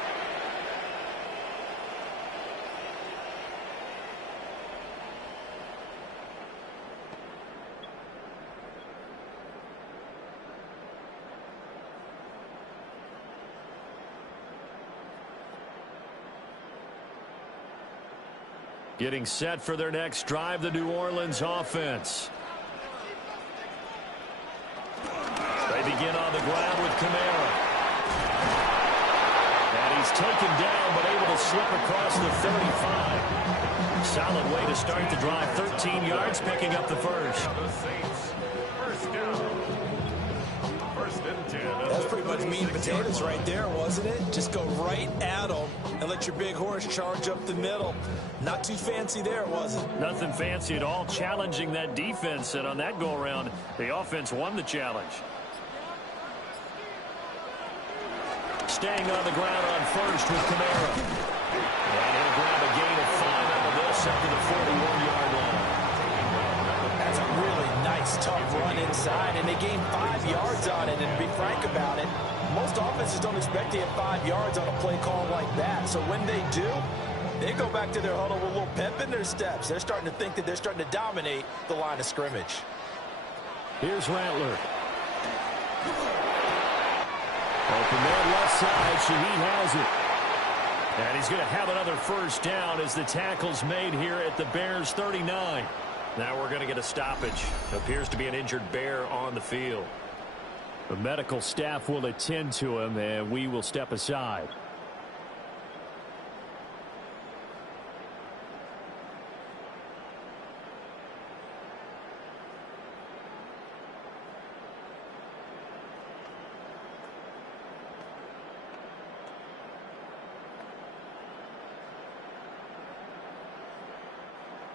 Getting set for their next drive, the New Orleans offense. They begin on the ground with Kamara. And he's taken down, but able to slip across the 35. Solid way to start the drive. 13 yards, picking up the first. That's pretty much meat and potatoes right there, wasn't it? Just go right at them and let your big horse charge up the middle. Not too fancy there, was it? Nothing fancy at all, challenging that defense. And on that go-around, the offense won the challenge. Staying on the ground on first with Kamara. And he'll grab a gain of 5 out of this up to the 41-yard line. That's a really nice, tough run inside, and they gained 5 yards on it. And to be frank about it, most offenses don't expect to get 5 yards on a play call like that. So when they do, they go back to their huddle with a little pep in their steps. They're starting to think that they're starting to dominate the line of scrimmage. Here's Rattler. Open there left side. Shaheed has it. And he's going to have another first down as the tackle's made here at the Bears' 39. Now we're going to get a stoppage. Appears to be an injured Bear on the field. The medical staff will attend to him, and we will step aside.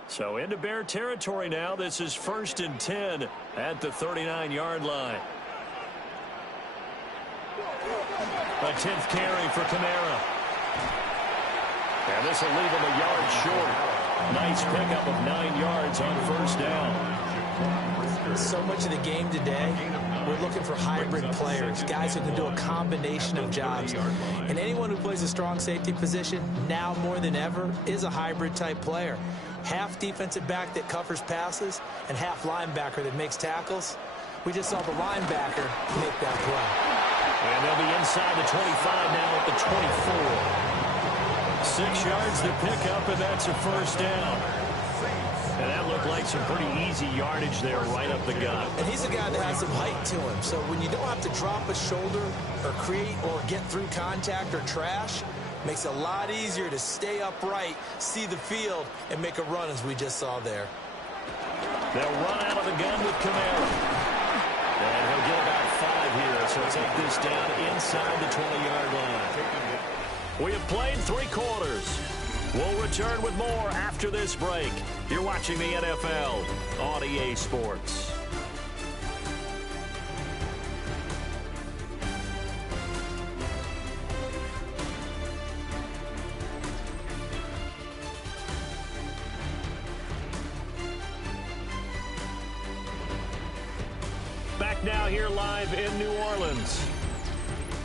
So into Bear territory now. This is 1st and 10 at the 39-yard line. A 10th carry for Kamara. And this will leave him a yard short. Nice pickup of 9 yards on first down. So much of the game today, we're looking for hybrid players, guys who can do a combination of jobs. And anyone who plays a strong safety position, now more than ever, is a hybrid-type player. Half defensive back that covers passes and half linebacker that makes tackles. We just saw the linebacker make that play. And they'll be inside the 25 now at the 24. 6 yards to pick up, and that's a first down. And that looked like some pretty easy yardage there right up the gut. And he's a guy that has some height to him. So when you don't have to drop a shoulder or create or get through contact or trash, makes it a lot easier to stay upright, see the field, and make a run as we just saw there. They'll run out of the gun with Camara. And he'll get about 5 here. So take this down inside the 20-yard line. We have played 3 quarters. We'll return with more after this break. You're watching the NFL on EA Sports. Back now here live in New Orleans.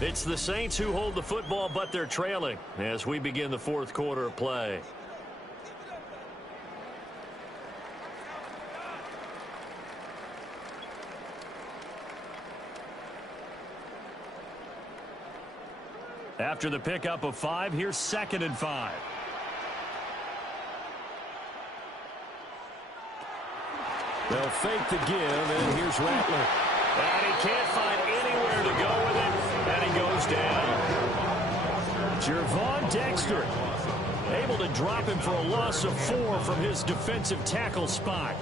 It's the Saints who hold the football, but they're trailing as we begin the 4th quarter of play. After the pickup of 5, here's 2nd and 5. They'll fake the give, and here's Rattler. And he can't find anywhere to go with it, and he goes down. Gervon Dexter Able to drop him for a loss of 4 from his defensive tackle spot.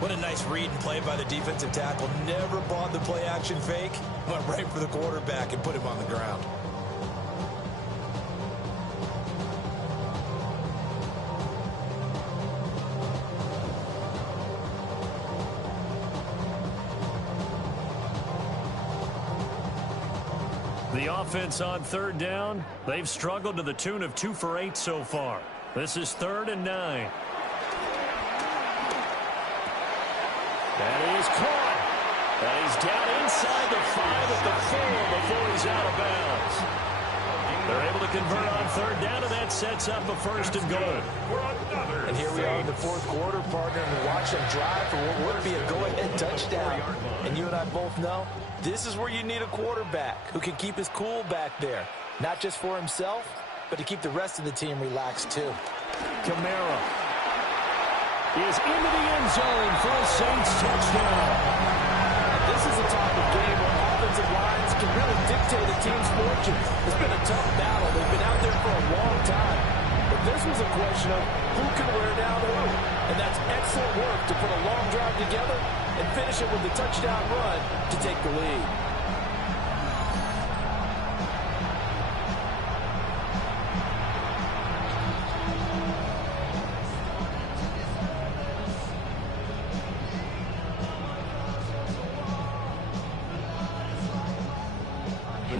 What a nice read and play by the defensive tackle. Never bought the play-action fake. Went right for the quarterback and put him on the ground. The offense on 3rd down, they've struggled to the tune of 2 for 8 so far. This is 3rd and 9. That is caught. And he's down inside the 5 at the 4 before he's out of bounds. They're able to convert on 3rd down, and that sets up a 1st and goal. And here we are in the 4th quarter, partner, and we watch them drive for what would be a go-ahead touchdown. And you and I both know this is where you need a quarterback who can keep his cool back there, not just for himself, but to keep the rest of the team relaxed too. Camara is into the end zone for a Saints touchdown. This is a type of game where offensive lines can really dictate a team's fortune. It's been a tough battle. They've been out there for a long time. But this was a question of who can wear down who. And that's excellent work to put a long drive together and finish it with the touchdown run to take the lead.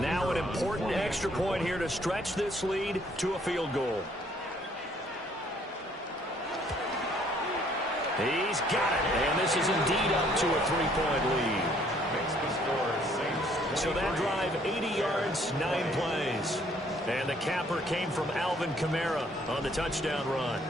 Now an important extra point here to stretch this lead to a field goal. He's got it, and this is indeed up to a 3-point lead. So that drive, 80 yards, 9 plays. And the capper came from Alvin Kamara on the touchdown run.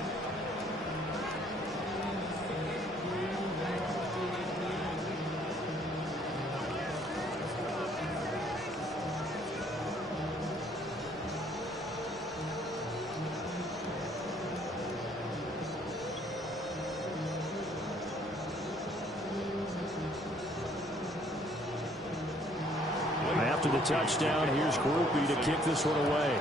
After the touchdown, here's Groupie to kick this one away.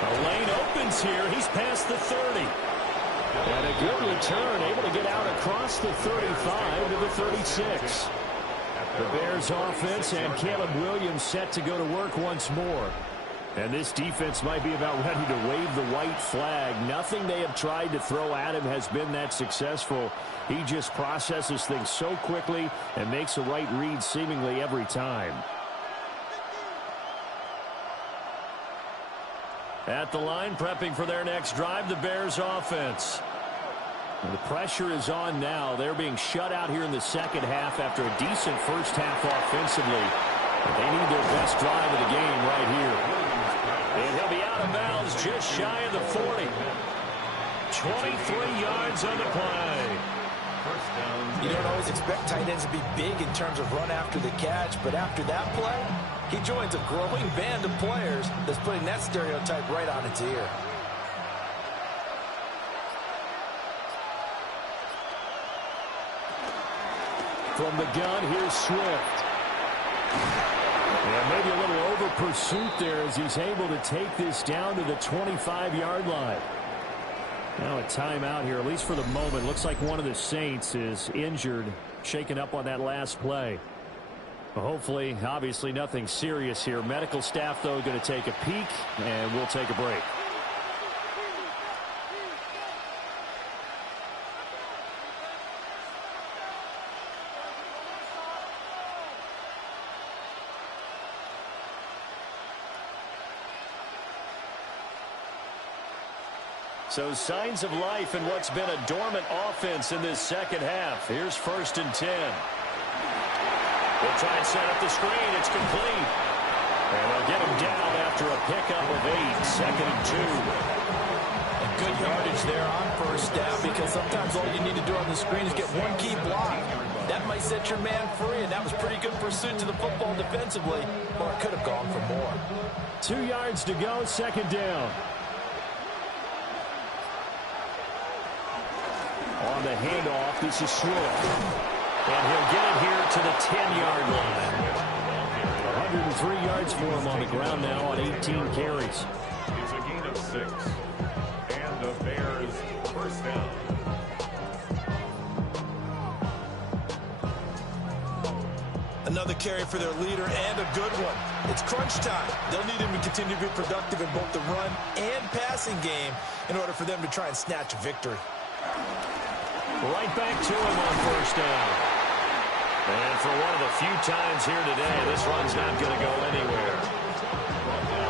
The lane opens here. He's past the 30. And a good return, able to get out across the 35 to the 36. The Bears offense and Caleb Williams set to go to work once more. And this defense might be about ready to wave the white flag. Nothing they have tried to throw at him has been that successful. He just processes things so quickly and makes the right read seemingly every time. At the line, prepping for their next drive, the Bears offense. And the pressure is on now. They're being shut out here in the second half after a decent first half offensively. But they need their best drive of the game right here. And he'll be out of bounds just shy of the 40. 23 yards on the play. You don't always expect tight ends to be big in terms of run after the catch, but after that play, he joins a growing band of players that's putting that stereotype right on its ear. From the gun, here's Swift. And maybe a little over pursuit there as he's able to take this down to the 25-yard line. Now a timeout here, at least for the moment. Looks like one of the Saints is injured, shaken up on that last play. Well, hopefully, obviously, nothing serious here. Medical staff, though, going to take a peek, and we'll take a break. So signs of life in what's been a dormant offense in this second half. Here's 1st and 10. They'll try and set up the screen. It's complete. And they'll get him down after a pickup of 8. 2nd and 2. And good yardage there on first down, because sometimes all you need to do on the screen is get one key block. That might set your man free, and that was pretty good pursuit to the football defensively, or it could have gone for more. 2 yards to go, 2nd down. On the handoff, this is Swift. And he'll get it here to the 10-yard line. 103 yards for him on the ground now on 18 carries. It's a gain of 6. And the Bears first down. Another carry for their leader, and a good one. It's crunch time. They'll need him to continue to be productive in both the run and passing game in order for them to try and snatch a victory. Right back to him on first down. And for one of the few times here today, this run's not going to go anywhere.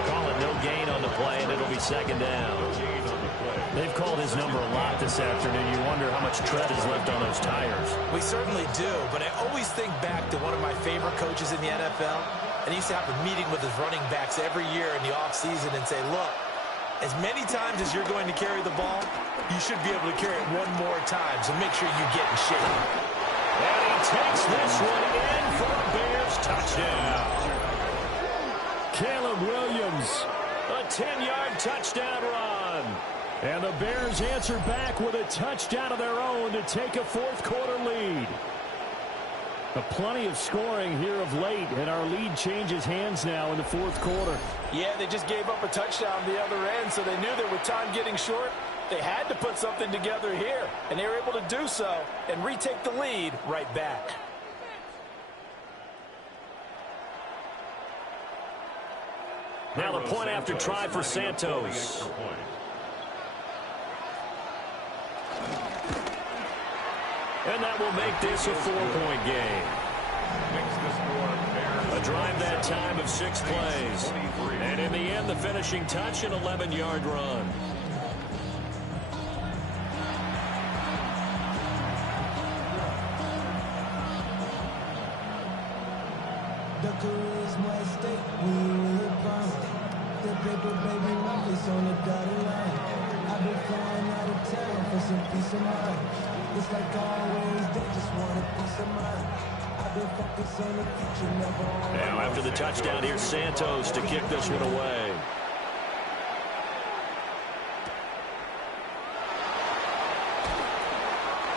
Call it no gain on the play, and it'll be 2nd down. They've called his number a lot this afternoon. You wonder how much tread is left on those tires. We certainly do, but I always think back to one of my favorite coaches in the NFL, and he used to have a meeting with his running backs every year in the offseason and say, look, as many times as you're going to carry the ball, you should be able to carry it one more time, so make sure you get in shape. And he takes this one in for a Bears touchdown. Caleb Williams, a 10-yard touchdown run. And the Bears answer back with a touchdown of their own to take a 4th-quarter lead. Plenty of scoring here of late, and our lead changes hands now in the 4th quarter. Yeah, they just gave up a touchdown the other end, so they knew that with time getting short, they had to put something together here, and they were able to do so and retake the lead right back. Now the point after try for Santos. And that will make this a 4-point game. A drive that time of 6 plays. And in the end, the finishing touch, an 11-yard run. The career's my stake when you apply. The paper baby rockets on the dotted line. I've been flying out of town for some peace of mind. It's like always, they just want a piece of mind. I've been focused on the future, never on. Now after the touchdown, here's Santos to kick this one away.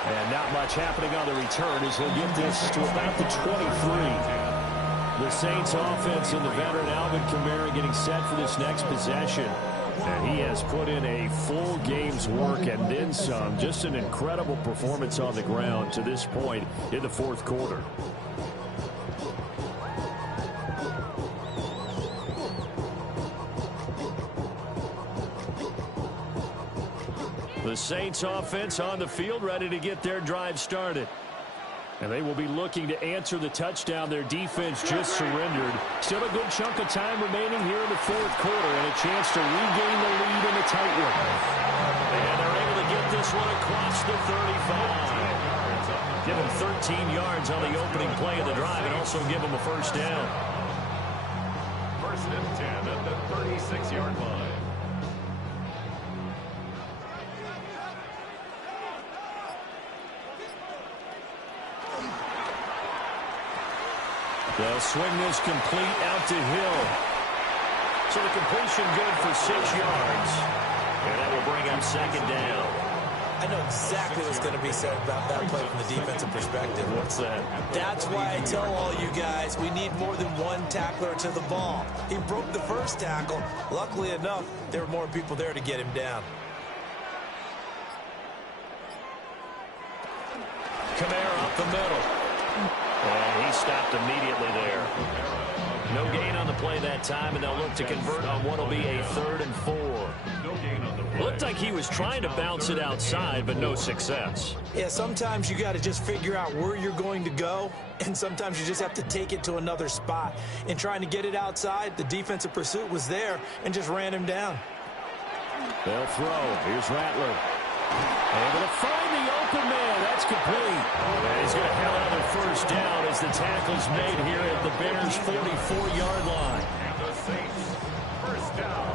And not much happening on the return as he'll get this to about the 23. The Saints offense and the veteran Alvin Kamara getting set for this next possession. And he has put in a full game's work and then some. Just an incredible performance on the ground to this point in the 4th quarter. The Saints offense on the field ready to get their drive started. And they will be looking to answer the touchdown their defense just surrendered. Still a good chunk of time remaining here in the fourth quarter and a chance to regain the lead in a tight one. And they're able to get this one across the 35. Give them 13 yards on the opening play of the drive and also give them a first down. First and 10 at the 36-yard line. They'll swing this complete out to Hill. So the completion good for 6 yards. And that will bring up second down. I know exactly what's going to be said about that play from the defensive perspective. What's that? That's why I tell all you guys we need more than one tackler to the ball. He broke the first tackle. Luckily enough, there were more people there to get him down. Kamara up the middle. And he stopped immediately there. No gain on the play that time, and they'll look to convert on what will be a 3rd and 4. Looked like he was trying to bounce it outside, but no success. Yeah, sometimes you got to just figure out where you're going to go, and sometimes you just have to take it to another spot. In trying to get it outside, the defensive pursuit was there and just ran him down. They'll throw. Here's Rattler. Able to find the open man. That's complete. And he's going to have another first down as the tackle's made here at the Bears' 44-yard line. And the Saints, first down.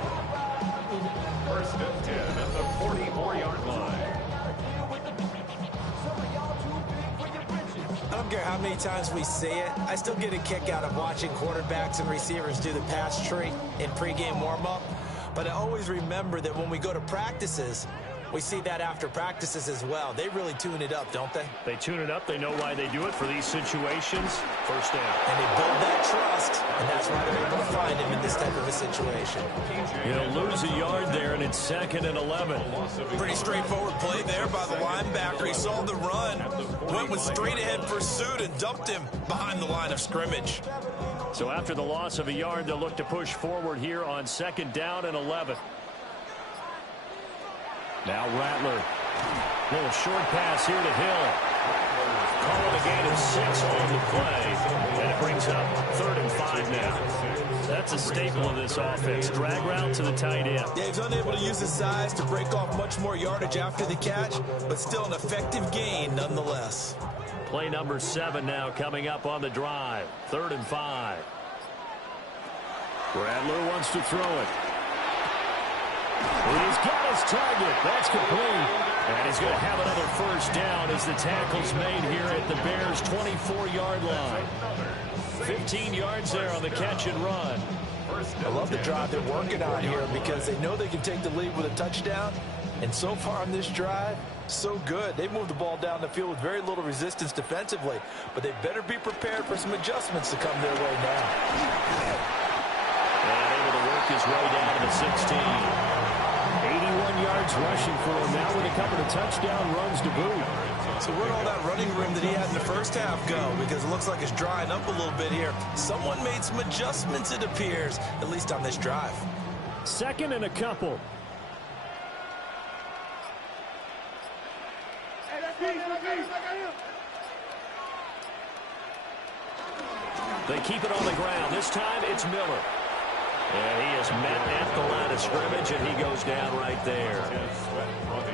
First and 10 at the 44-yard line. I don't care how many times we say it, I still get a kick out of watching quarterbacks and receivers do the pass tree in pregame warm-up. But I always remember that when we go to practices, we see that after practices as well. They really tune it up, don't they? They tune it up. They know why they do it for these situations. First down. And they build that trust, and that's why they're able to find him in this type of a situation. He'll lose a yard there, and it's 2nd and 11. Pretty straightforward play there by the linebacker. He saw the run, went with straight-ahead pursuit, and dumped him behind the line of scrimmage. So after the loss of a yard, they'll look to push forward here on 2nd down and 11. Now Rattler. Little short pass here to Hill. Calling a gain of 6 on the play. And it brings up 3rd and 5 now. That's a staple of this offense. Drag route to the tight end. Yeah, he's unable to use his size to break off much more yardage after the catch, but still an effective gain nonetheless. Play number 7 now coming up on the drive. 3rd and 5. Rattler wants to throw it. He's got his target. That's complete. And he's going to have another first down as the tackle's made here at the Bears' 24-yard line. 15 yards there on the catch and run. I love the drive they're working on here because they know they can take the lead with a touchdown. And so far on this drive, so good. They moved the ball down the field with very little resistance defensively. But they better be prepared for some adjustments to come their way now. And able to work his way down to the 16. 81 yards rushing for him now with a couple of touchdown runs to boot. So where'd all that running room that he had in the first half go? Because it looks like it's drying up a little bit here. Someone made some adjustments, it appears, at least on this drive. 2nd and a couple. They keep it on the ground. This time it's Miller. And he is met at the line of scrimmage, and he goes down right there.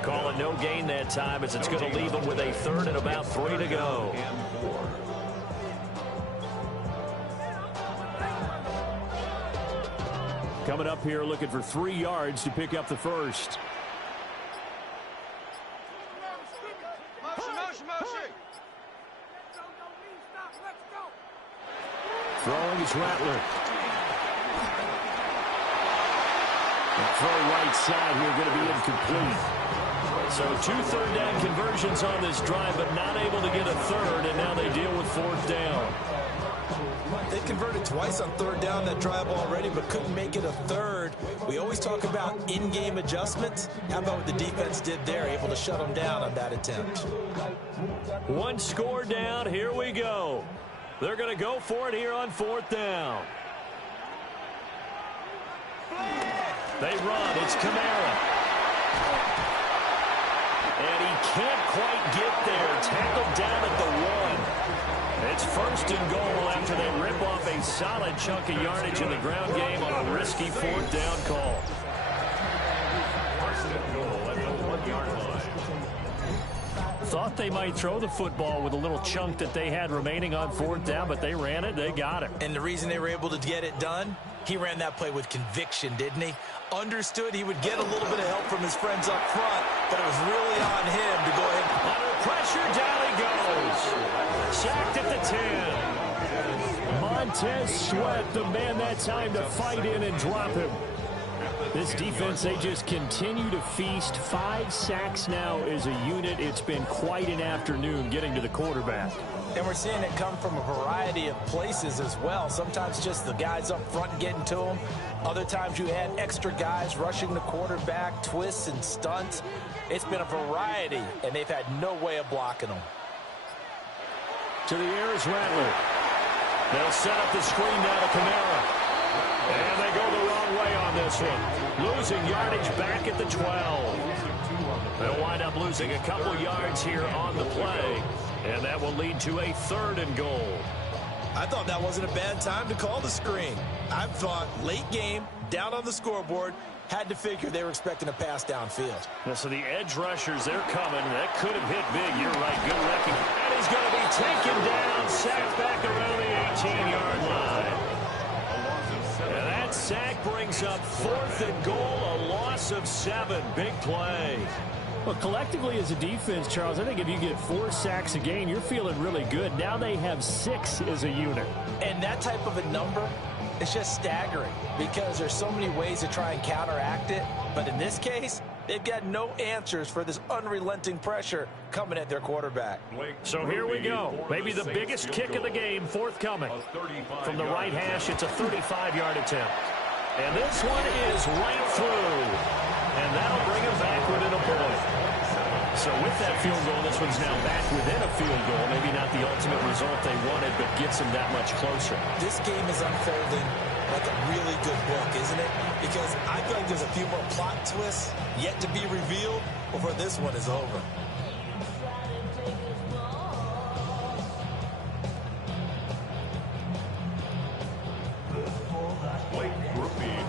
Call it no gain that time as it's going to leave him with a 3rd and about 3 to go. Coming up here looking for 3 yards to pick up the first. Throwing is Rattler. Throw right side here going to be incomplete. So 2 third down conversions on this drive, but not able to get a 3rd, and now they deal with 4th down. They converted twice on 3rd down that drive already, but couldn't make it a 3rd. We always talk about in-game adjustments. How about what the defense did there, able to shut them down on that attempt? 1 score down. Here we go. They're going to go for it here on 4th down. They run. It's Kamara. And he can't quite get there. Tackled down at the 1. It's first and goal after they rip off a solid chunk of yardage in the ground game on a risky 4th down call. First and goal at the 1-yard line. Thought they might throw the football with a little chunk that they had remaining on 4th down, but they ran it. They got it. And the reason they were able to get it done, he ran that play with conviction, didn't he? Understood he would get a little bit of help from his friends up front, but it was really on him to go ahead. Under pressure, down he goes. Sacked at the 10. Montez Sweat, the man that time to fight in and drop him. This defense, they just continue to feast. 5 sacks now as a unit. It's been quite an afternoon getting to the quarterback. And we're seeing it come from a variety of places as well. Sometimes just the guys up front getting to him. Other times you had extra guys rushing the quarterback, twists and stunts. It's been a variety, and they've had no way of blocking them. To the air is Rattler. They'll set up the screen now to Kamara. And they go the wrong way on this one. Losing yardage back at the 12. They'll wind up losing a couple yards here on the play. And that will lead to a 3rd and goal. I thought that wasn't a bad time to call the screen. I thought late game, down on the scoreboard, had to figure they were expecting a pass downfield. Now, so the edge rushers, they're coming. That could have hit big. You're right. Good wrecking. And he's going to be taken down, sacked back around the 18-yard line. And that sack brings up 4th and goal, a loss of 7. Big play. Well, collectively as a defense, Charles, I think if you get 4 sacks a game, you're feeling really good. Now they have 6 as a unit. And that type of a number, it's just staggering because there's so many ways to try and counteract it. But in this case, they've got no answers for this unrelenting pressure coming at their quarterback. So here we go. Maybe the biggest kick of the game forthcoming. From the right hash, it's a 35-yard attempt. And this one is right through. And that'll bring him back within a point. So with that field goal, this one's now back within a field goal. Maybe not the ultimate result they wanted, but gets them that much closer. This game is unfolding like a really good book, isn't it? Because I feel like there's a few more plot twists yet to be revealed before this one is over.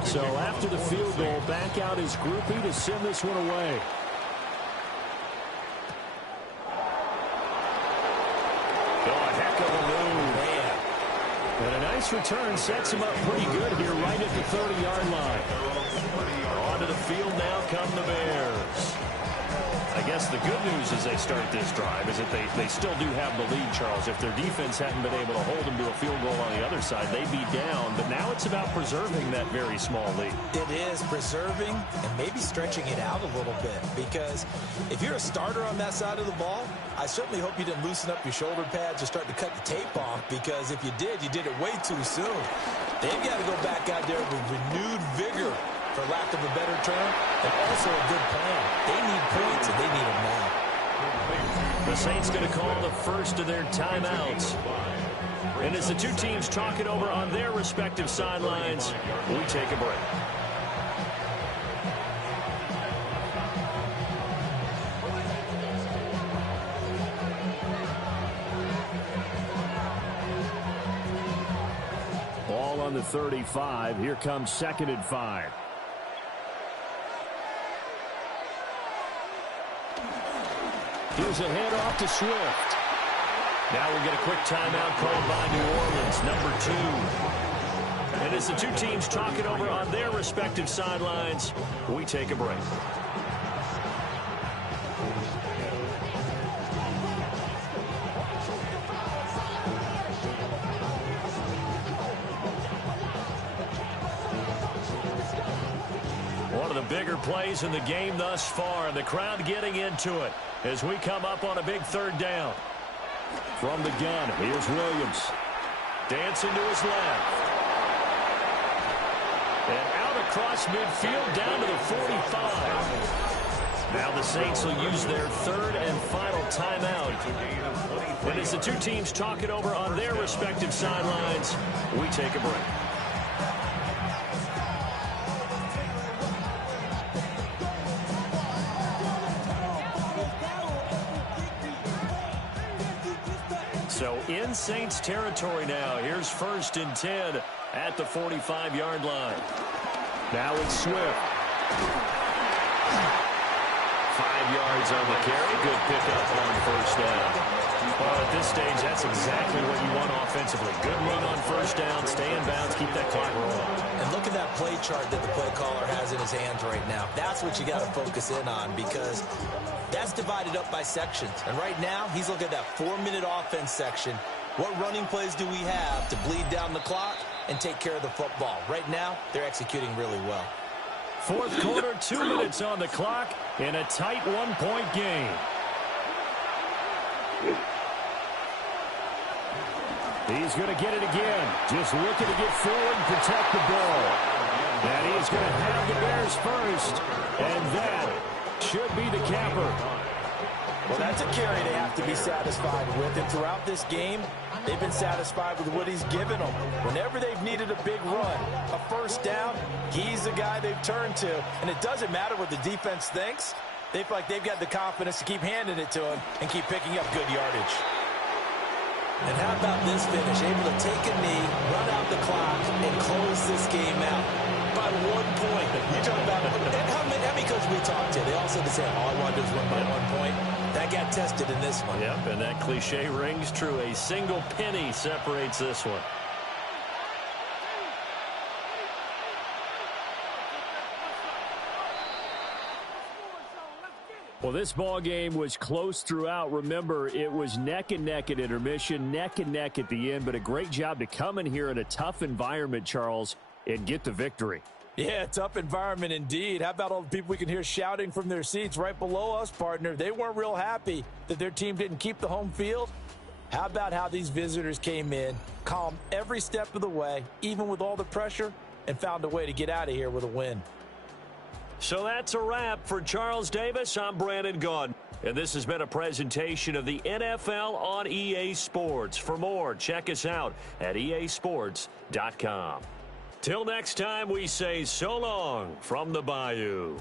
So after the field goal, back out is Groupie to send this one away. Oh, a heck of a move. Man. And a nice return sets him up pretty good here right at the 30-yard line. Onto the field now come the Bears. I guess the good news as they start this drive is that they still do have the lead, Charles. If their defense hadn't been able to hold them to a field goal on the other side, they'd be down. But now it's about preserving that very small lead. It is preserving and maybe stretching it out a little bit, because if you're a starter on that side of the ball, I certainly hope you didn't loosen up your shoulder pads or start to cut the tape off, because if you did it way too soon. They've got to go back out there with renewed vigor, for lack of a better term, and also a good plan. They need points, and they need them now. The Saints going to call the first of their timeouts. And as the two teams talk it over on their respective sidelines, we take a break. Ball on the 35. Here comes 2nd and 5. Here's a handoff to Swift. Now we get a quick timeout called by New Orleans, number 2. And as the two teams talk it over on their respective sidelines, we take a break. One of the bigger plays in the game thus far, and the crowd getting into it as we come up on a big 3rd down. From the gun, here's Williams. Dancing to his left. And out across midfield down to the 45. Now the Saints will use their 3rd and final timeout. And as the two teams talk it over on their respective sidelines, we take a break. So in Saints territory now. Here's 1st and 10 at the 45-yard line. Now it's Swift. 5 yards on the carry. Good pickup on 1st down. Well, at this stage, that's exactly what you want offensively. Good run on 1st down, stay in bounds, keep that clock rolling. And look at that play chart that the play caller has in his hands right now. That's what you got to focus in on, because that's divided up by sections. And right now, he's looking at that 4-minute offense section. What running plays do we have to bleed down the clock and take care of the football? Right now, they're executing really well. 4th quarter, 2 minutes on the clock in a tight 1-point game. He's going to get it again. Just looking to get forward and protect the ball. And he's going to have the Bears first. And that should be the capper. Well, that's a carry they have to be satisfied with. And throughout this game, they've been satisfied with what he's given them. Whenever they've needed a big run, a 1st down, he's the guy they've turned to. And it doesn't matter what the defense thinks. They feel like they've got the confidence to keep handing it to him and keep picking up good yardage. And how about this finish? Able to take a knee, run out the clock, and close this game out by 1 point. You talk about how many coaches we talked to? They all said the same. All I want to do is win by 1 point. That got tested in this one. Yep, and that cliche rings true. A single penny separates this one. Well, this ball game was close throughout. Remember, it was neck and neck at intermission, neck and neck at the end, but a great job to come in here in a tough environment, Charles, and get the victory. Yeah, tough environment indeed. How about all the people we can hear shouting from their seats right below us, partner? They weren't real happy that their team didn't keep the home field. How about how these visitors came in, calm every step of the way, even with all the pressure, and found a way to get out of here with a win. So that's a wrap for Charles Davis. I'm Brandon Gaudin, and this has been a presentation of the NFL on EA Sports. For more, check us out at easports.com. Till next time, we say so long from the Bayou.